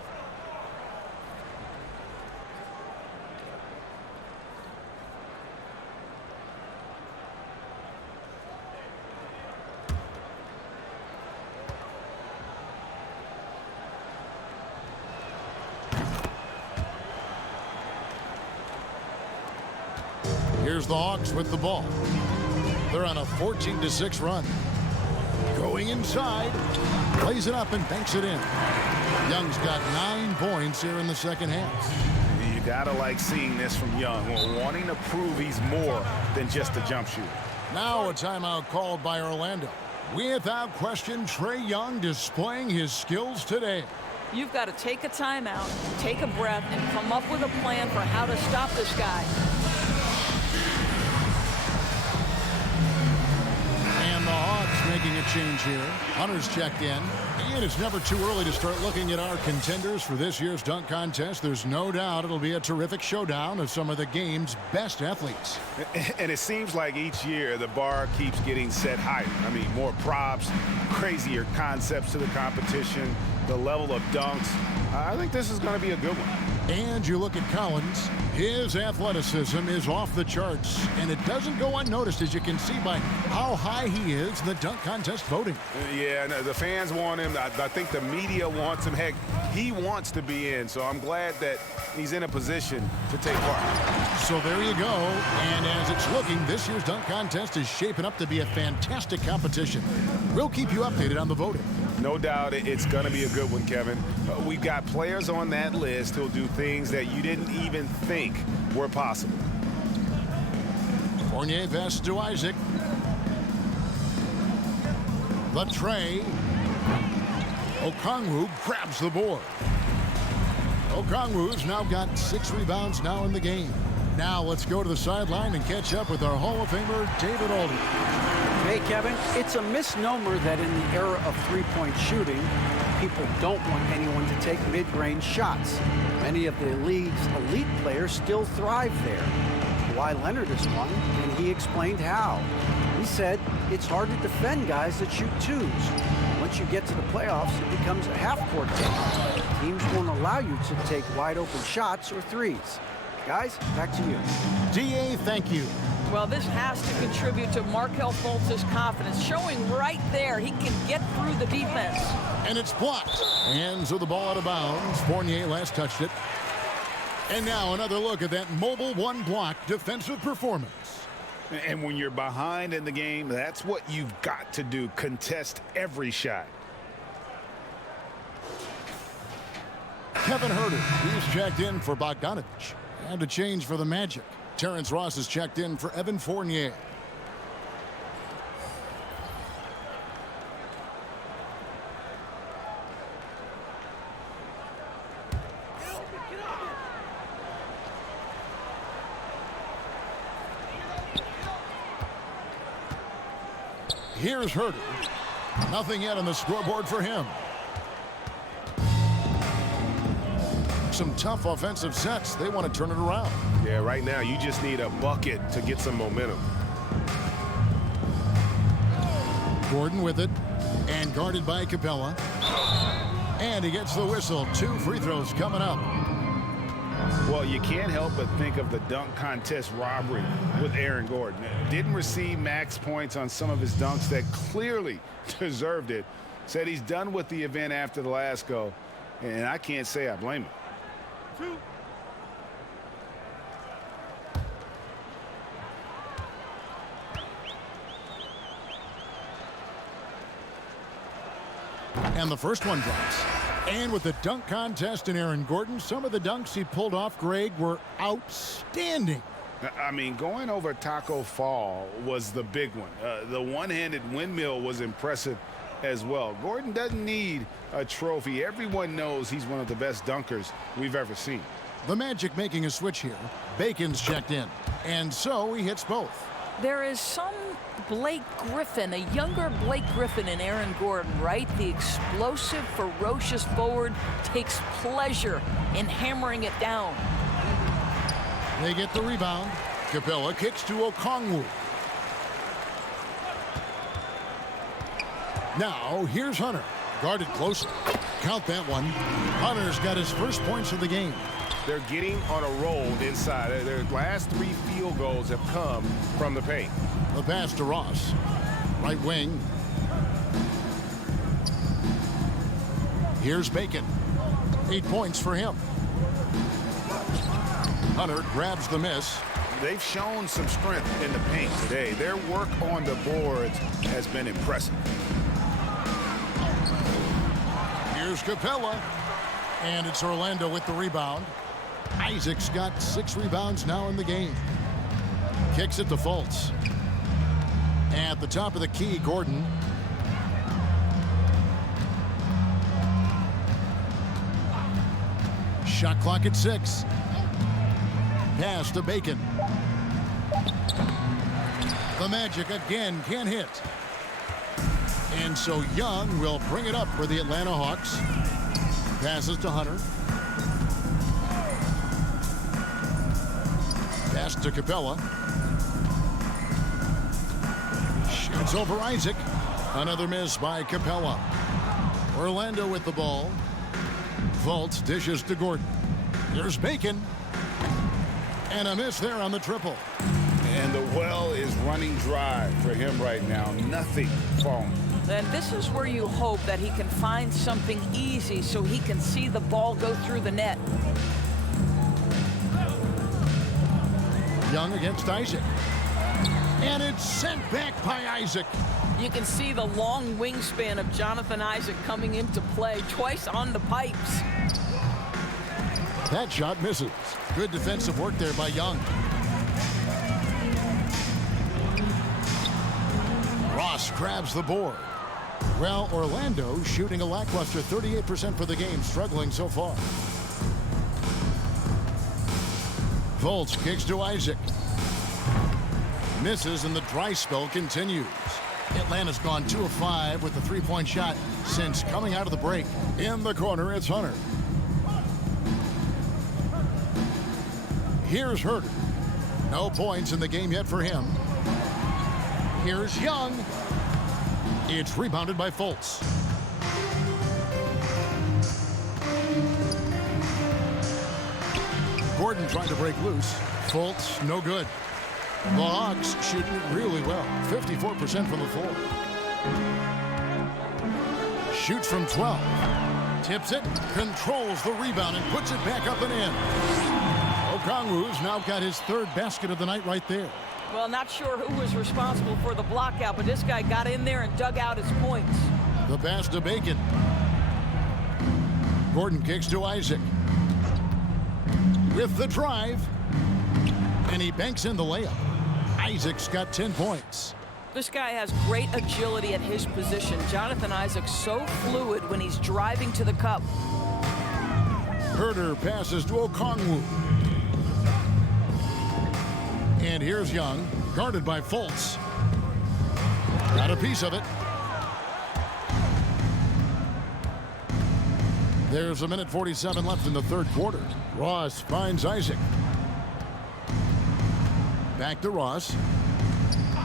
Here's the Hawks with the ball. They're on a 14-6 run. Going inside, plays it up and banks it in. Young's got 9 points here in the second half. You gotta like seeing this from Young, wanting to prove he's more than just a jump shooter. Now a timeout called by Orlando. Without question, Trae Young displaying his skills today. You've got to take a timeout, take a breath, and come up with a plan for how to stop this guy. And the Hawks making a change here. Hunter's checked in. And it's never too early to start looking at our contenders for this year's dunk contest. There's no doubt it'll be a terrific showdown of some of the game's best athletes. And it seems like each year the bar keeps getting set higher. I mean, more props, crazier concepts to the competition, the level of dunks. I think this is going to be a good one. And you look at Collins, his athleticism is off the charts, and it doesn't go unnoticed, as you can see by how high he is in the dunk contest voting. Yeah, no, the fans want him. I think the media wants him. Heck, he wants to be in, so I'm glad that he's in a position to take part. So there you go, and as it's looking, this year's dunk contest is shaping up to be a fantastic competition. We'll keep you updated on the voting. No doubt it's going to be a good one, Kevin. We've got players on that list who'll do things that you didn't even think were possible. Fournier passes to Isaac. The tray. Okongwu grabs the board. Okongwu's now got 6 rebounds now in the game. Now let's go to the sideline and catch up with our Hall of Famer, David Aldridge. Hey, Kevin, it's a misnomer that in the era of three-point shooting, people don't want anyone to take mid-range shots. Many of the league's elite players still thrive there. Kawhi Leonard is one, and he explained how. He said it's hard to defend guys that shoot twos. Once you get to the playoffs, it becomes a half-court game. Teams won't allow you to take wide-open shots or threes. Guys, back to you. D.A., thank you. Well, this has to contribute to Markelle Fultz's confidence, showing right there he can get through the defense. And it's blocked. And so the ball out of bounds. Fournier last touched it. And now another look at that mobile one-block defensive performance. And when you're behind in the game, that's what you've got to do. Contest every shot. Kevin Huerter, he's checked in for Bogdanovich. And a change for the Magic. Terrence Ross is checked in for Evan Fournier. Here's Huerter. Nothing yet on the scoreboard for him. Some tough offensive sets. They want to turn it around. Yeah, right now you just need a bucket to get some momentum. Gordon with it, and guarded by Capella. And he gets the whistle. 2 free throws coming up. Well, you can't help but think of the dunk contest robbery with Aaron Gordon. Didn't receive max points on some of his dunks that clearly deserved it. Said he's done with the event after the last go, and I can't say I blame him. 2. And the first one drops. And with the dunk contest and Aaron Gordon, some of the dunks he pulled off, Greg, were outstanding. I mean, going over Taco Fall was the big one. The one-handed windmill was impressive as well. Gordon doesn't need a trophy. Everyone knows he's one of the best dunkers we've ever seen. The Magic making a switch here. Bacon's checked in. And so he hits both. There is some Blake Griffin, a younger Blake Griffin in Aaron Gordon, right? The explosive, ferocious forward takes pleasure in hammering it down. They get the rebound. Capella kicks to Okongwu. Now, here's Hunter. Guarded closely. Count that one. Hunter's got his first points of the game. They're getting on a roll inside. Their last 3 field goals have come from the paint. The pass to Ross. Right wing. Here's Bacon. 8 points for him. Hunter grabs the miss. They've shown some strength in the paint today. Their work on the boards has been impressive. Here's Capella. And it's Orlando with the rebound. Isaac's got 6 rebounds now in the game. Kicks it to Fultz. At the top of the key, Gordon. Shot clock at 6. Pass to Bacon. The Magic again can't hit. And so Young will bring it up for the Atlanta Hawks. Passes to Hunter. Pass to Capella. Shoots over Isaac. Another miss by Capella. Orlando with the ball. Fultz dishes to Gordon. There's Bacon. And a miss there on the triple. And the well is running dry for him right now. Nothing falling. And this is where you hope that he can find something easy so he can see the ball go through the net. Young against Isaac. And it's sent back by Isaac. You can see the long wingspan of Jonathan Isaac coming into play twice on the pipes. That shot misses. Good defensive work there by Young. Ross grabs the board. Well, Orlando shooting a lackluster 38% for the game, struggling so far. Fultz kicks to Isaac. Misses, and the dry spell continues. Atlanta's gone 2 of 5 with the three-point shot since coming out of the break. In the corner, it's Hunter. Here's Herter. No points in the game yet for him. Here's Young. It's rebounded by Fultz. Gordon trying to break loose. Fultz, no good. The Hawks shooting it really well. 54% from the floor. Shoots from 12. Tips it, controls the rebound, and puts it back up and in. Okongwu's now got his 3rd basket of the night right there. Well, not sure who was responsible for the block out, but this guy got in there and dug out his points. The pass to Bacon. Gordon kicks to Isaac. With the drive. And he banks in the layup. Isaac's got 10 points. This guy has great agility at his position. Jonathan Isaac's so fluid when he's driving to the cup. Herter passes to Okongwu. And here's Young, guarded by Fultz. Got a piece of it. There's a minute 47 left in the 3rd quarter. Ross finds Isaac. Back to Ross.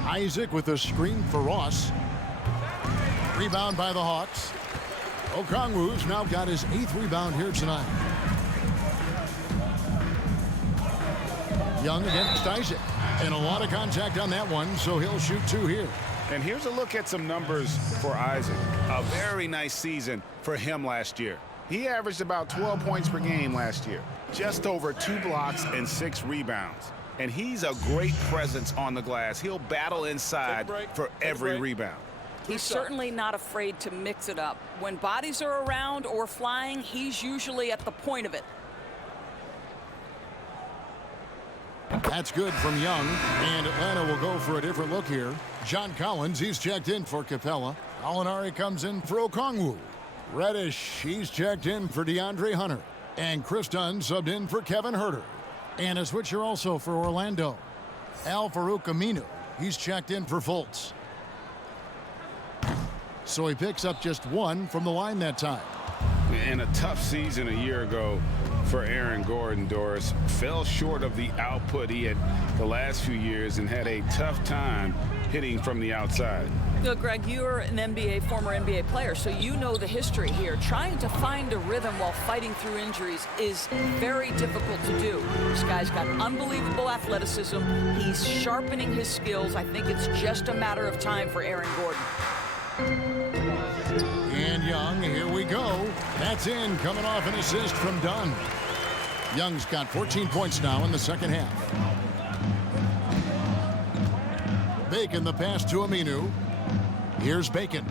Isaac with a screen for Ross. Rebound by the Hawks. Okongwu's now got his 8th rebound here tonight. Young against Isaac. And a lot of contact on that one, so he'll shoot 2 here. And here's a look at some numbers for Isaac. A very nice season for him last year. He averaged about 12 points per game last year. Just over 2 blocks and 6 rebounds. And he's a great presence on the glass. He'll battle inside for every rebound. He's certainly not afraid to mix it up. When bodies are around or flying, he's usually at the point of it. That's good from Young, and Atlanta will go for a different look here. John Collins, he's checked in for Capella. Alinari comes in for Okongwu. Reddish, he's checked in for DeAndre Hunter. And Chris Dunn subbed in for Kevin Herter. And a switcher also for Orlando. Al Farouk Aminu, he's checked in for Fultz. So he picks up just 1 from the line that time. And a tough season a year ago for Aaron Gordon, Doris. Fell short of the output he had the last few years and had a tough time hitting from the outside. Look, Greg, you're an former NBA player, so you know the history here. Trying to find a rhythm while fighting through injuries is very difficult to do. This guy's got unbelievable athleticism. He's sharpening his skills. I think it's just a matter of time for Aaron Gordon. And Young, here we go. That's in, coming off an assist from Dunn. Young's got 14 points now in the 2nd half. Bacon the pass to Aminu. Here's Bacon.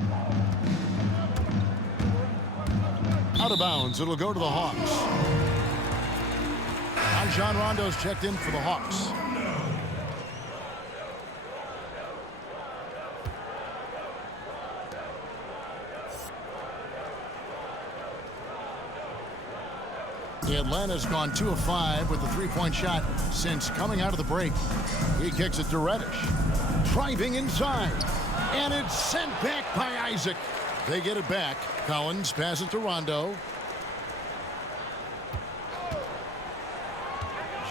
Out of bounds, it'll go to the Hawks. Rajon Rondo's checked in for the Hawks. Atlanta's gone 2 of 5 with the 3-point shot since coming out of the break. He kicks it to Reddish. Driving inside. And it's sent back by Isaac. They get it back. Collins passes to Rondo.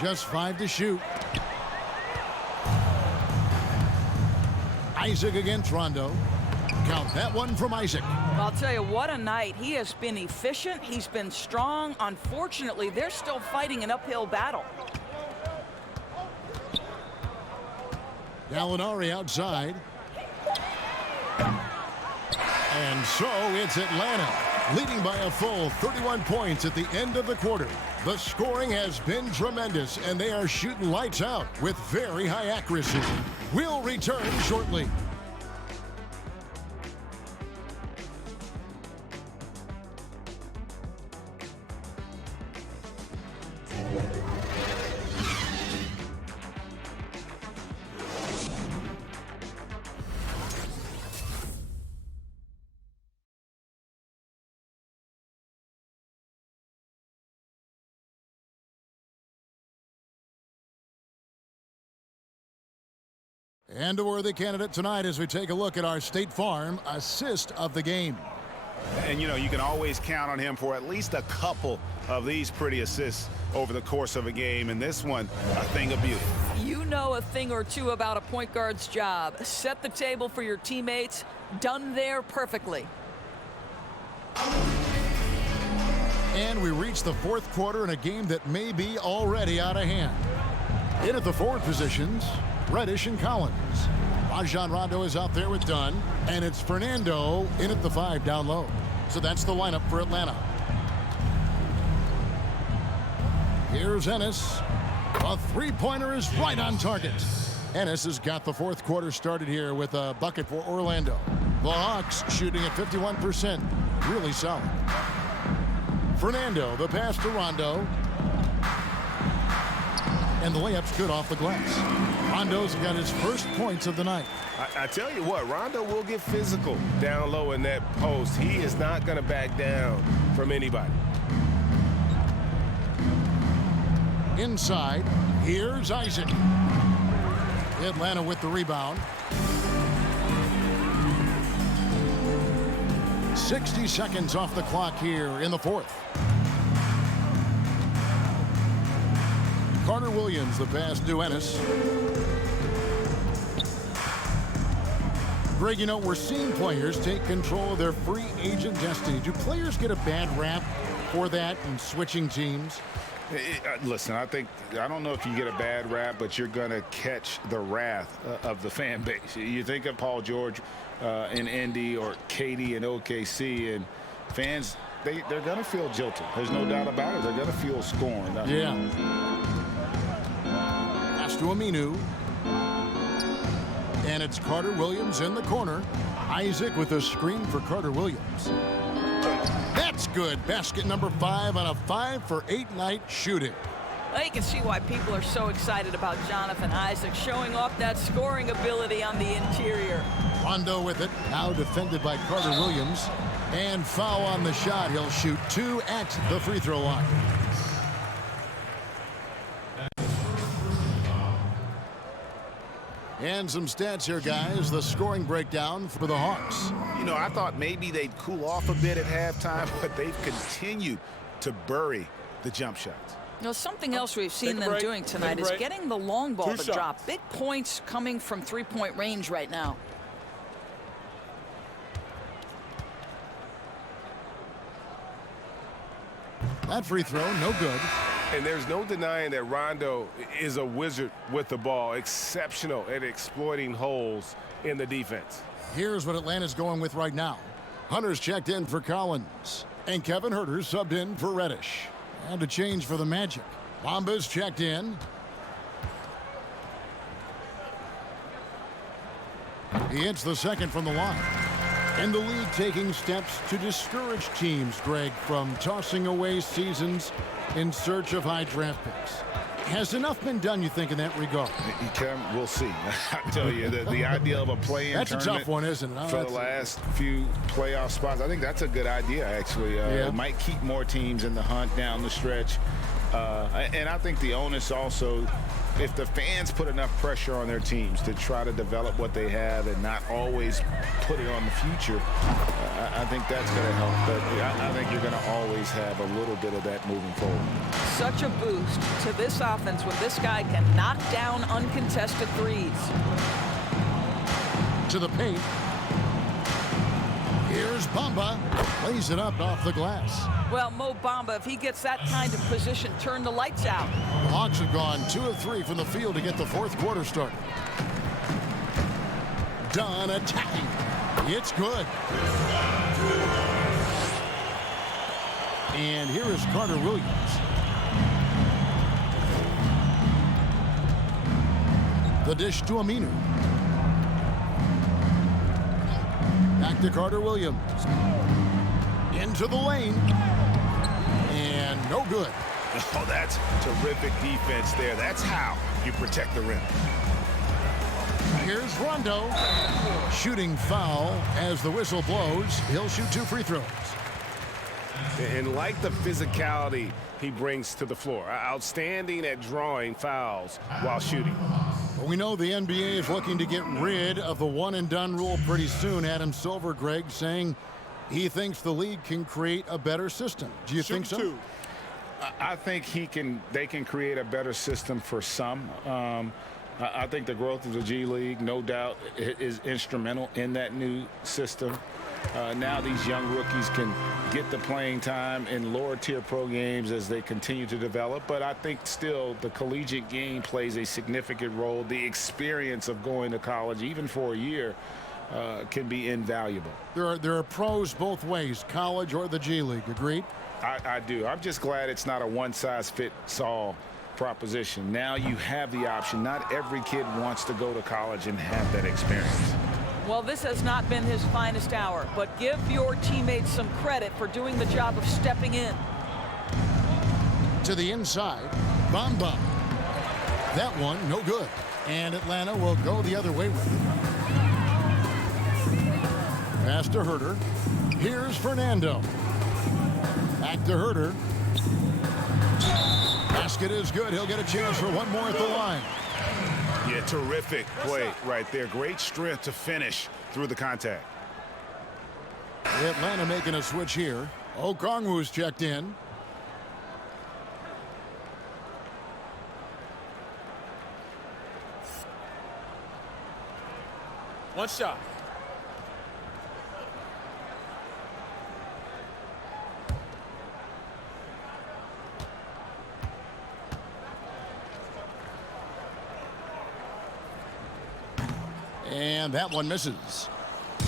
Just 5 to shoot. Isaac against Rondo. Count that one from Isaac. I'll tell you, what a night. He has been efficient. He's been strong. Unfortunately, they're still fighting an uphill battle. Gallinari outside. And so it's Atlanta leading by a full 31 points at the end of the quarter. The scoring has been tremendous, and they are shooting lights out with very high accuracy. We'll return shortly. And a worthy candidate tonight as we take a look at our State Farm assist of the game. And, you know, you can always count on him for at least a couple of these pretty assists over the course of a game. And this one, a thing of beauty. You know a thing or two about a point guard's job. Set the table for your teammates. Done there perfectly. And we reach the fourth quarter in a game that may be already out of hand. In at the forward positions, Reddish and Collins. Rajon Rondo is out there with Dunn, and it's Fernando in at the 5 down low. So that's the lineup for Atlanta. Here's Ennis. A three-pointer is right on target. Ennis has got the fourth quarter started here with a bucket for Orlando. The Hawks shooting at 51%. Really solid. Fernando, the pass to Rondo. And the layup's good off the glass. Rondo's got his first points of the night. I tell you what, Rondo will get physical down low in that post. He is not going to back down from anybody. Inside, here's Isaac. Atlanta with the rebound. 60 seconds off the clock here in the fourth. Carter Williams, the pass to Ennis. Greg, you know, we're seeing players take control of their free agent destiny. Do players get a bad rap for that and switching teams? Listen, I don't know if you get a bad rap, but you're going to catch the wrath of the fan base. You think of Paul George in Indy or KD in OKC, and fans, they're going to feel jilted. There's no doubt about it. They're going to feel scorned. Yeah. Pass to Aminu. And it's Carter Williams in the corner. Isaac with a screen for Carter Williams. That's good. Basket number 5 on a 5-for-8 night shooting. Well, you can see why people are so excited about Jonathan Isaac showing off that scoring ability on the interior. Rondo with it. Now defended by Carter Williams. And foul on the shot. He'll shoot 2 at the free throw line. And some stats here, guys. The scoring breakdown for the Hawks. You know, I thought maybe they'd cool off a bit at halftime, but they've continued to bury the jump shots. You know, something else we've seen them doing tonight is getting the long ball to drop. Big points coming from three-point range right now. That free throw, no good. And there's no denying that Rondo is a wizard with the ball, exceptional at exploiting holes in the defense. Here's what Atlanta's going with right now. Hunter's checked in for Collins, and Kevin Huerter's subbed in for Reddish. And a change for the Magic. Bamba's checked in. He hits the second from the line. And the league taking steps to discourage teams, Greg, from tossing away seasons in search of high draft picks. Has enough been done, you think, in that regard? We'll see. I tell you, the idea of a play-in tournament. That's a tough one, isn't it? For the last few playoff spots, I think that's a good idea, actually. It might keep more teams in the hunt down the stretch. And I think the onus also, if the fans put enough pressure on their teams to try to develop what they have and not always put it on the future, I think that's going to help. But I think you're going to always have a little bit of that moving forward. Such a boost to this offense when this guy can knock down uncontested threes. To the paint. Here's Bamba. Lays it up off the glass. Well, Mo Bamba, if he gets that kind of position, turn the lights out. The Hawks have gone 2 of 3 from the field to get the fourth quarter started. Dunn attacking. It's good. And here is Carter Williams. The dish to Aminu. Back to Carter Williams. Into the lane. And no good. Oh, that's terrific defense there. That's how you protect the rim. Here's Rondo. Shooting foul as the whistle blows. He'll shoot 2 free throws. And like the physicality he brings to the floor, outstanding at drawing fouls while shooting. Well, we know the NBA is looking to get rid of the one-and-done rule pretty soon. Adam Silver, Greg, saying he thinks the league can create a better system. Do you think so? I think they can create a better system for some. I think the growth of the G League, no doubt, is instrumental in that new system. Now these young rookies can get the playing time in lower tier pro games as they continue to develop. But I think still the collegiate game plays a significant role. The experience of going to college, even for a year, can be invaluable. There are pros both ways, college or the G League. Agreed? I do. I'm just glad it's not a one-size-fits-all proposition. Now you have the option. Not every kid wants to go to college and have that experience. Well, this has not been his finest hour, but give your teammates some credit for doing the job of stepping in. To the inside, Bamba. That one, no good. And Atlanta will go the other way with it. Pass to Herter. Here's Fernando. Back to Herter. Basket is good. He'll get a chance for one more at the line. Yeah, terrific play right there. Great strength to finish through the contact. Atlanta making a switch here. Okongwu's checked in. One shot. And that one misses.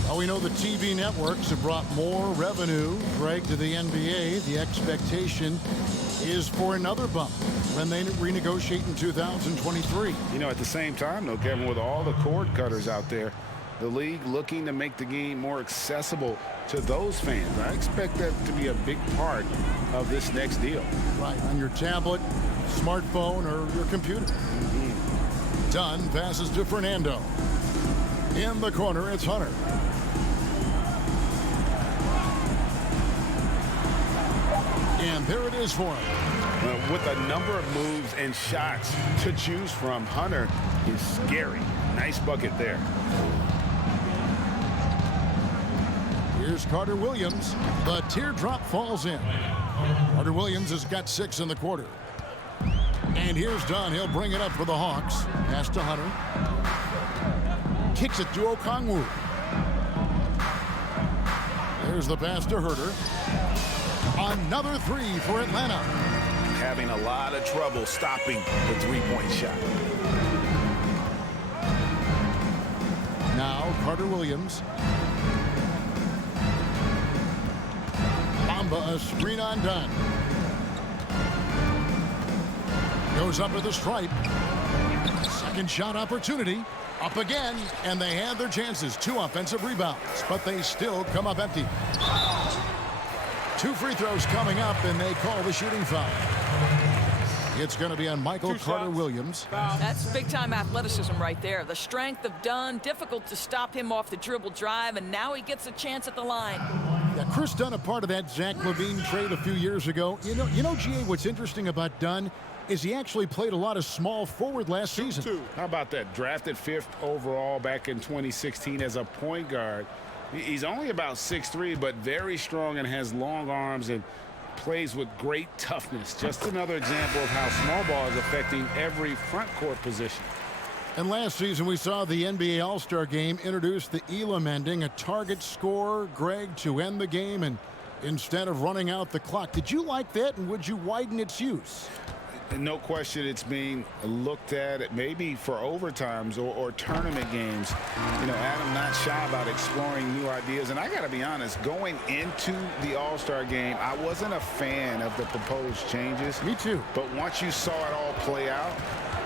Well, we know the TV networks have brought more revenue, Greg, to the NBA. The expectation is for another bump when they renegotiate in 2023. You know, at the same time, though, Kevin, with all the cord cutters out there, the league looking to make the game more accessible to those fans. I expect that to be a big part of this next deal. Right, on your tablet, smartphone, or your computer. Dunn passes to Fernando. In the corner, it's Hunter. And there it is for him. With a number of moves and shots to choose from, Hunter is scary. Nice bucket there. Here's Carter Williams. The teardrop falls in. Carter Williams has got 6 in the quarter. And here's Dunn. He'll bring it up for the Hawks. Pass to Hunter. Kicks it to Okongwu. There's the pass to Herter. Another 3 for Atlanta. Having a lot of trouble stopping the three-point shot. Now Carter Williams. Bamba, a screen on Dunn. Goes up at the stripe. Second shot opportunity. Up again, and they had their chances. 2 offensive rebounds, but they still come up empty. 2 free throws coming up, and they call the shooting foul. It's going to be on Michael Carter Williams. That's big-time athleticism right there. The strength of Dunn, difficult to stop him off the dribble drive, and now he gets a chance at the line. Yeah, Chris Dunn, a part of that Zach LaVine trade a few years ago. You know, GA, what's interesting about Dunn is he actually played a lot of small forward last season. How about that? Drafted 5th overall back in 2016 as a point guard. He's only about 6'3", but very strong and has long arms and plays with great toughness. Just another example of how small ball is affecting every front court position. And last season, we saw the NBA All-Star Game introduce the Elam ending, a target score, Greg, to end the game, and instead of running out the clock. Did you like that, and would you widen its use? No question it's being looked at maybe for overtimes or tournament games. You know, Adam not shy about exploring new ideas. And I got to be honest, going into the All-Star game, I wasn't a fan of the proposed changes. Me too. But once you saw it all play out,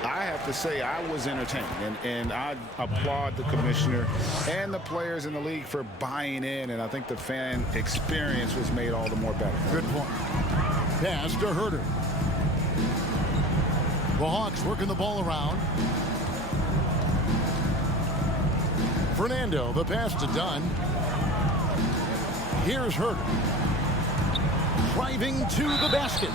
I have to say I was entertained. And I applaud the commissioner and the players in the league for buying in. And I think the fan experience was made all the more better. Good point. Pass to Herter. The Hawks working the ball around. Fernando, the pass to Dunn. Here's Herter. Driving to the basket.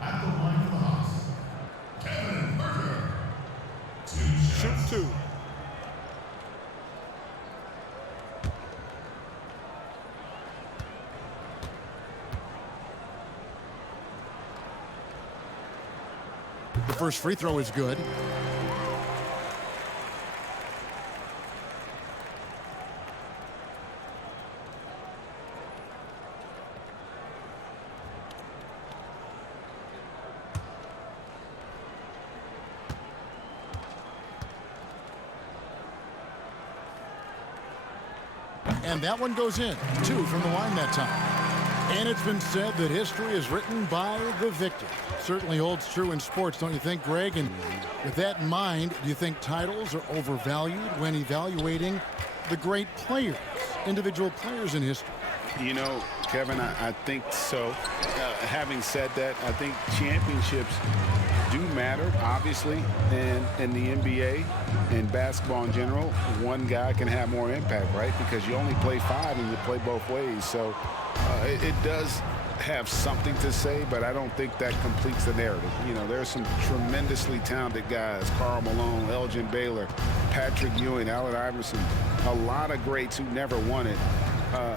At the line for the Hawks, Kevin Herter. Shoot two. The first free throw is good. And that one goes in. 2 from the line that time. And it's been said that history is written by the victor. Certainly holds true in sports, don't you think, Greg? And with that in mind, do you think titles are overvalued when evaluating the great players, individual players in history? You know, Kevin, I think so. Having said that, I think championships do matter, obviously, and in the NBA and basketball in general, one guy can have more impact, right? Because you only play 5 and you play both ways. So it does have something to say, but I don't think that completes the narrative. You know, there's some tremendously talented guys, Karl Malone, Elgin Baylor, Patrick Ewing, Allen Iverson, a lot of greats who never won it.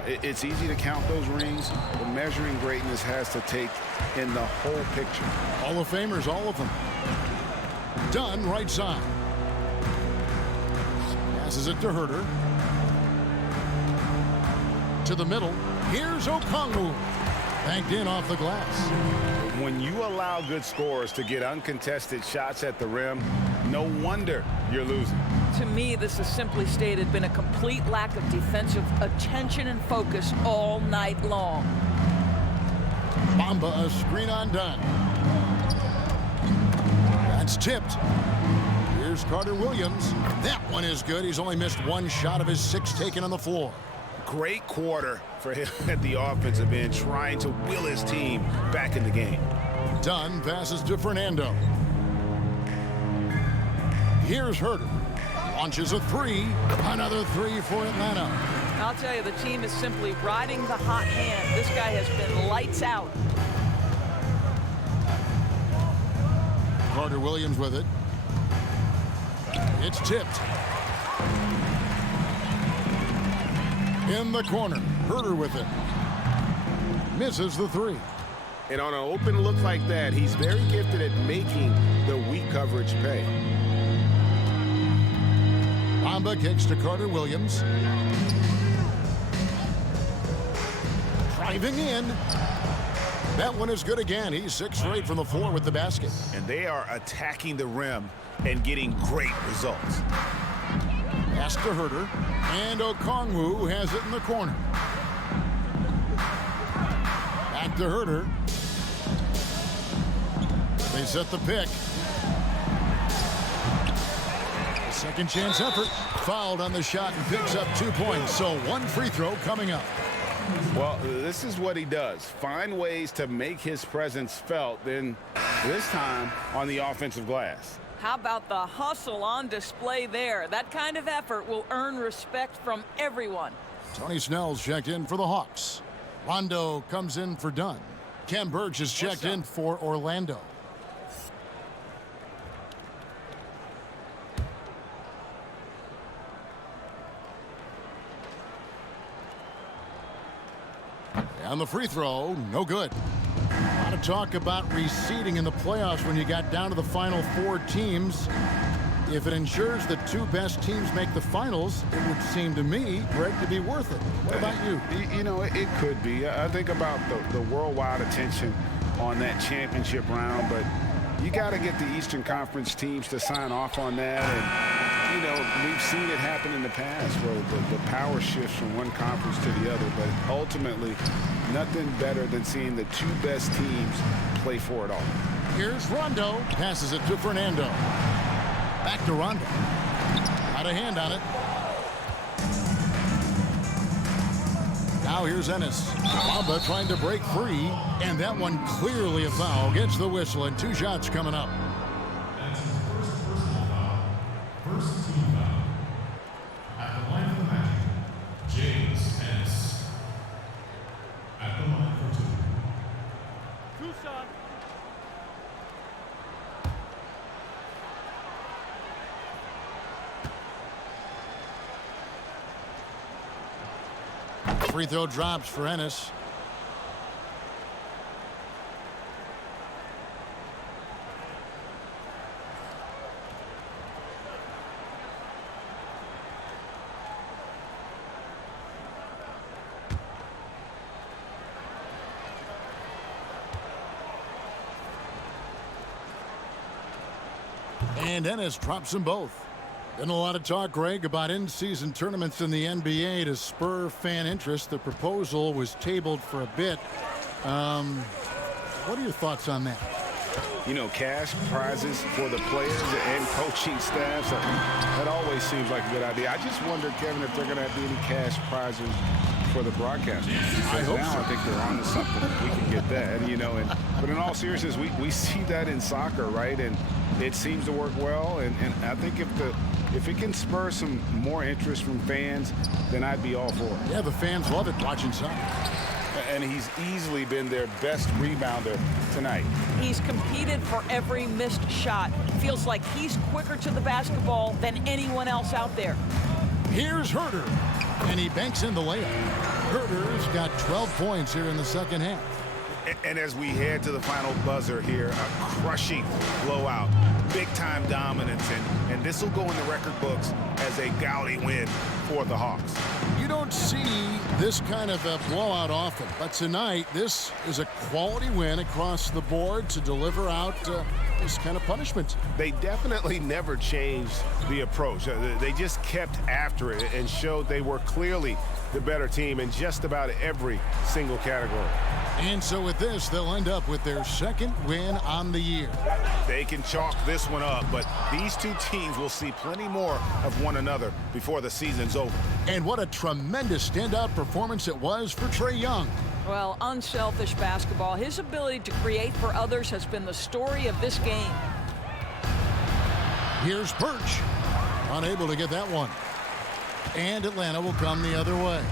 It's easy to count those rings, but measuring greatness has to take in the whole picture. Hall of Famers, all of them. Dunn, right side. Passes it to Herter. To the middle. Here's Okongwu. Banked in off the glass. When you allow good scorers to get uncontested shots at the rim, no wonder you're losing. To me, this has simply stated been a complete lack of defensive attention and focus all night long. Bamba, a screen on Dunn. That's tipped. Here's Carter Williams. That one is good. He's only missed 1 shot of his 6 taken on the floor. Great quarter for him at the offensive end, trying to will his team back in the game. Dunn passes to Fernando. Here's Herter. Launches a 3. Another 3 for Atlanta. I'll tell you, the team is simply riding the hot hand. This guy has been lights out. Carter Williams with it. It's tipped. In the corner. Herter with it. Misses the 3. And on an open look like that, he's very gifted at making the weak coverage pay. Bamba kicks to Carter Williams. Driving in. That one is good again. He's 6 for 8 from the floor with the basket. And they are attacking the rim and getting great results. Pass to Herter. And Okongwu has it in the corner. Back to Herter. They set the pick. Second chance effort. Fouled on the shot and picks up 2 points. So 1 free throw coming up. Well, this is what he does. Find ways to make his presence felt, then this time on the offensive glass. How about the hustle on display there? That kind of effort will earn respect from everyone. Tony Snell's checked in for the Hawks. Rondo comes in for Dunn. Cam Burge is checked in for Orlando. And the free throw, no good. A lot of talk about reseeding in the playoffs when you got down to the final 4 teams. If it ensures the 2 best teams make the finals, it would seem to me, Greg, to be worth it. What about you? You know, it could be. I think about the worldwide attention on that championship round, but you got to get the Eastern Conference teams to sign off on that. And, you know, we've seen it happen in the past where the power shifts from one conference to the other, but ultimately nothing better than seeing the 2 best teams play for it all. Here's Rondo, passes it to Fernando. Back to Rondo. Got a hand on it. Now here's Ennis. Bamba trying to break free, and that one clearly a foul. Gets the whistle, and 2 shots coming up. That's his first personal foul. First team foul. At the line for the Magic, James Ennis. At the line for 2. Tucson. Free throw drops for Ennis. And Ennis drops them both. Been a lot of talk, Greg, about in-season tournaments in the NBA to spur fan interest. The proposal was tabled for a bit. What are your thoughts on that? You know, cash prizes for the players and coaching staffs, that always seems like a good idea. I just wonder, Kevin, if they're going to have any cash prizes for the broadcasters. I hope now so. I think they're on to something. We can get that, you know. But in all seriousness, we see that in soccer, right? And it seems to work well. And I think if it can spur some more interest from fans, then I'd be all for it. Yeah, the fans love it watching soccer. And he's easily been their best rebounder tonight. He's competed for every missed shot. Feels like he's quicker to the basketball than anyone else out there. Here's Herter, and he banks in the layup. Herter's got 12 points here in the second half. And as we head to the final buzzer here, a crushing blowout, big-time dominance, and this will go in the record books as a gaudy win for the Hawks. You don't see this kind of a blowout often, but tonight this is a quality win across the board to deliver out this kind of punishment. They definitely never changed the approach. They just kept after it and showed they were clearly the better team in just about every single category. And so with this, they'll end up with their second win on the year. They can chalk this one up, but these 2 teams will see plenty more of one another before the season's over. And what a tremendous standout performance it was for Trae Young. Well, unselfish basketball. His ability to create for others has been the story of this game. Here's Birch, unable to get that one. And Atlanta will come the other way.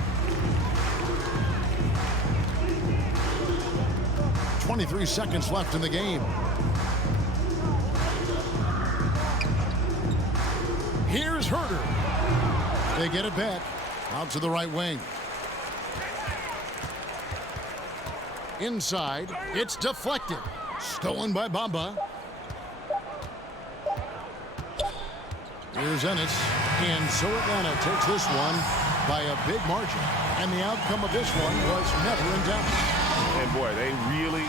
23 seconds left in the game. Here's Herter. They get it back. Out to the right wing. Inside. It's deflected. Stolen by Bamba. Here's Ennis. And so Atlanta takes this one by a big margin. And the outcome of this one was never in doubt. And boy, they really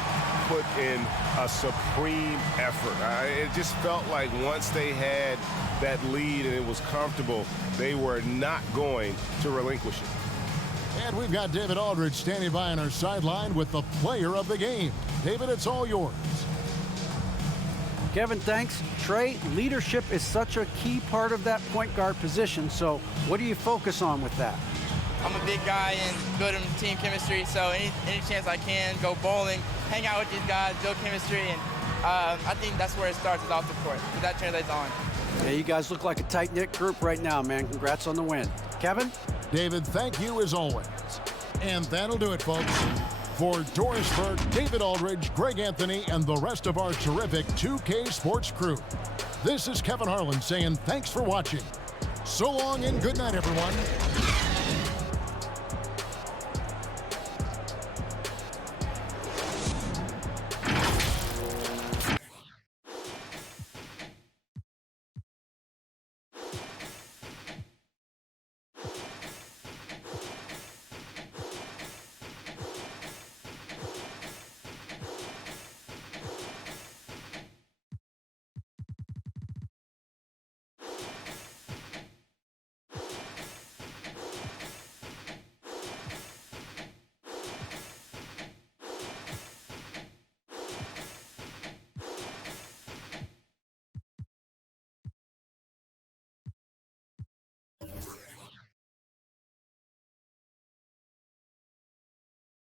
put in a supreme effort. It just felt like once they had that lead and it was comfortable, they were not going to relinquish it. And we've got David Aldridge standing by on our sideline with the player of the game. David, it's all yours. Kevin, thanks. Trae, leadership is such a key part of that point guard position. So what do you focus on with that? I'm a big guy and building team chemistry, so any chance I can, go bowling, hang out with these guys, build chemistry, and I think that's where it starts, is off the court. But that translates on. Yeah, you guys look like a tight-knit group right now, man. Congrats on the win. Kevin? David, thank you as always. And that'll do it, folks. For Doris Burke, David Aldridge, Greg Anthony, and the rest of our terrific 2K Sports crew, this is Kevin Harlan saying thanks for watching. So long and good night, everyone.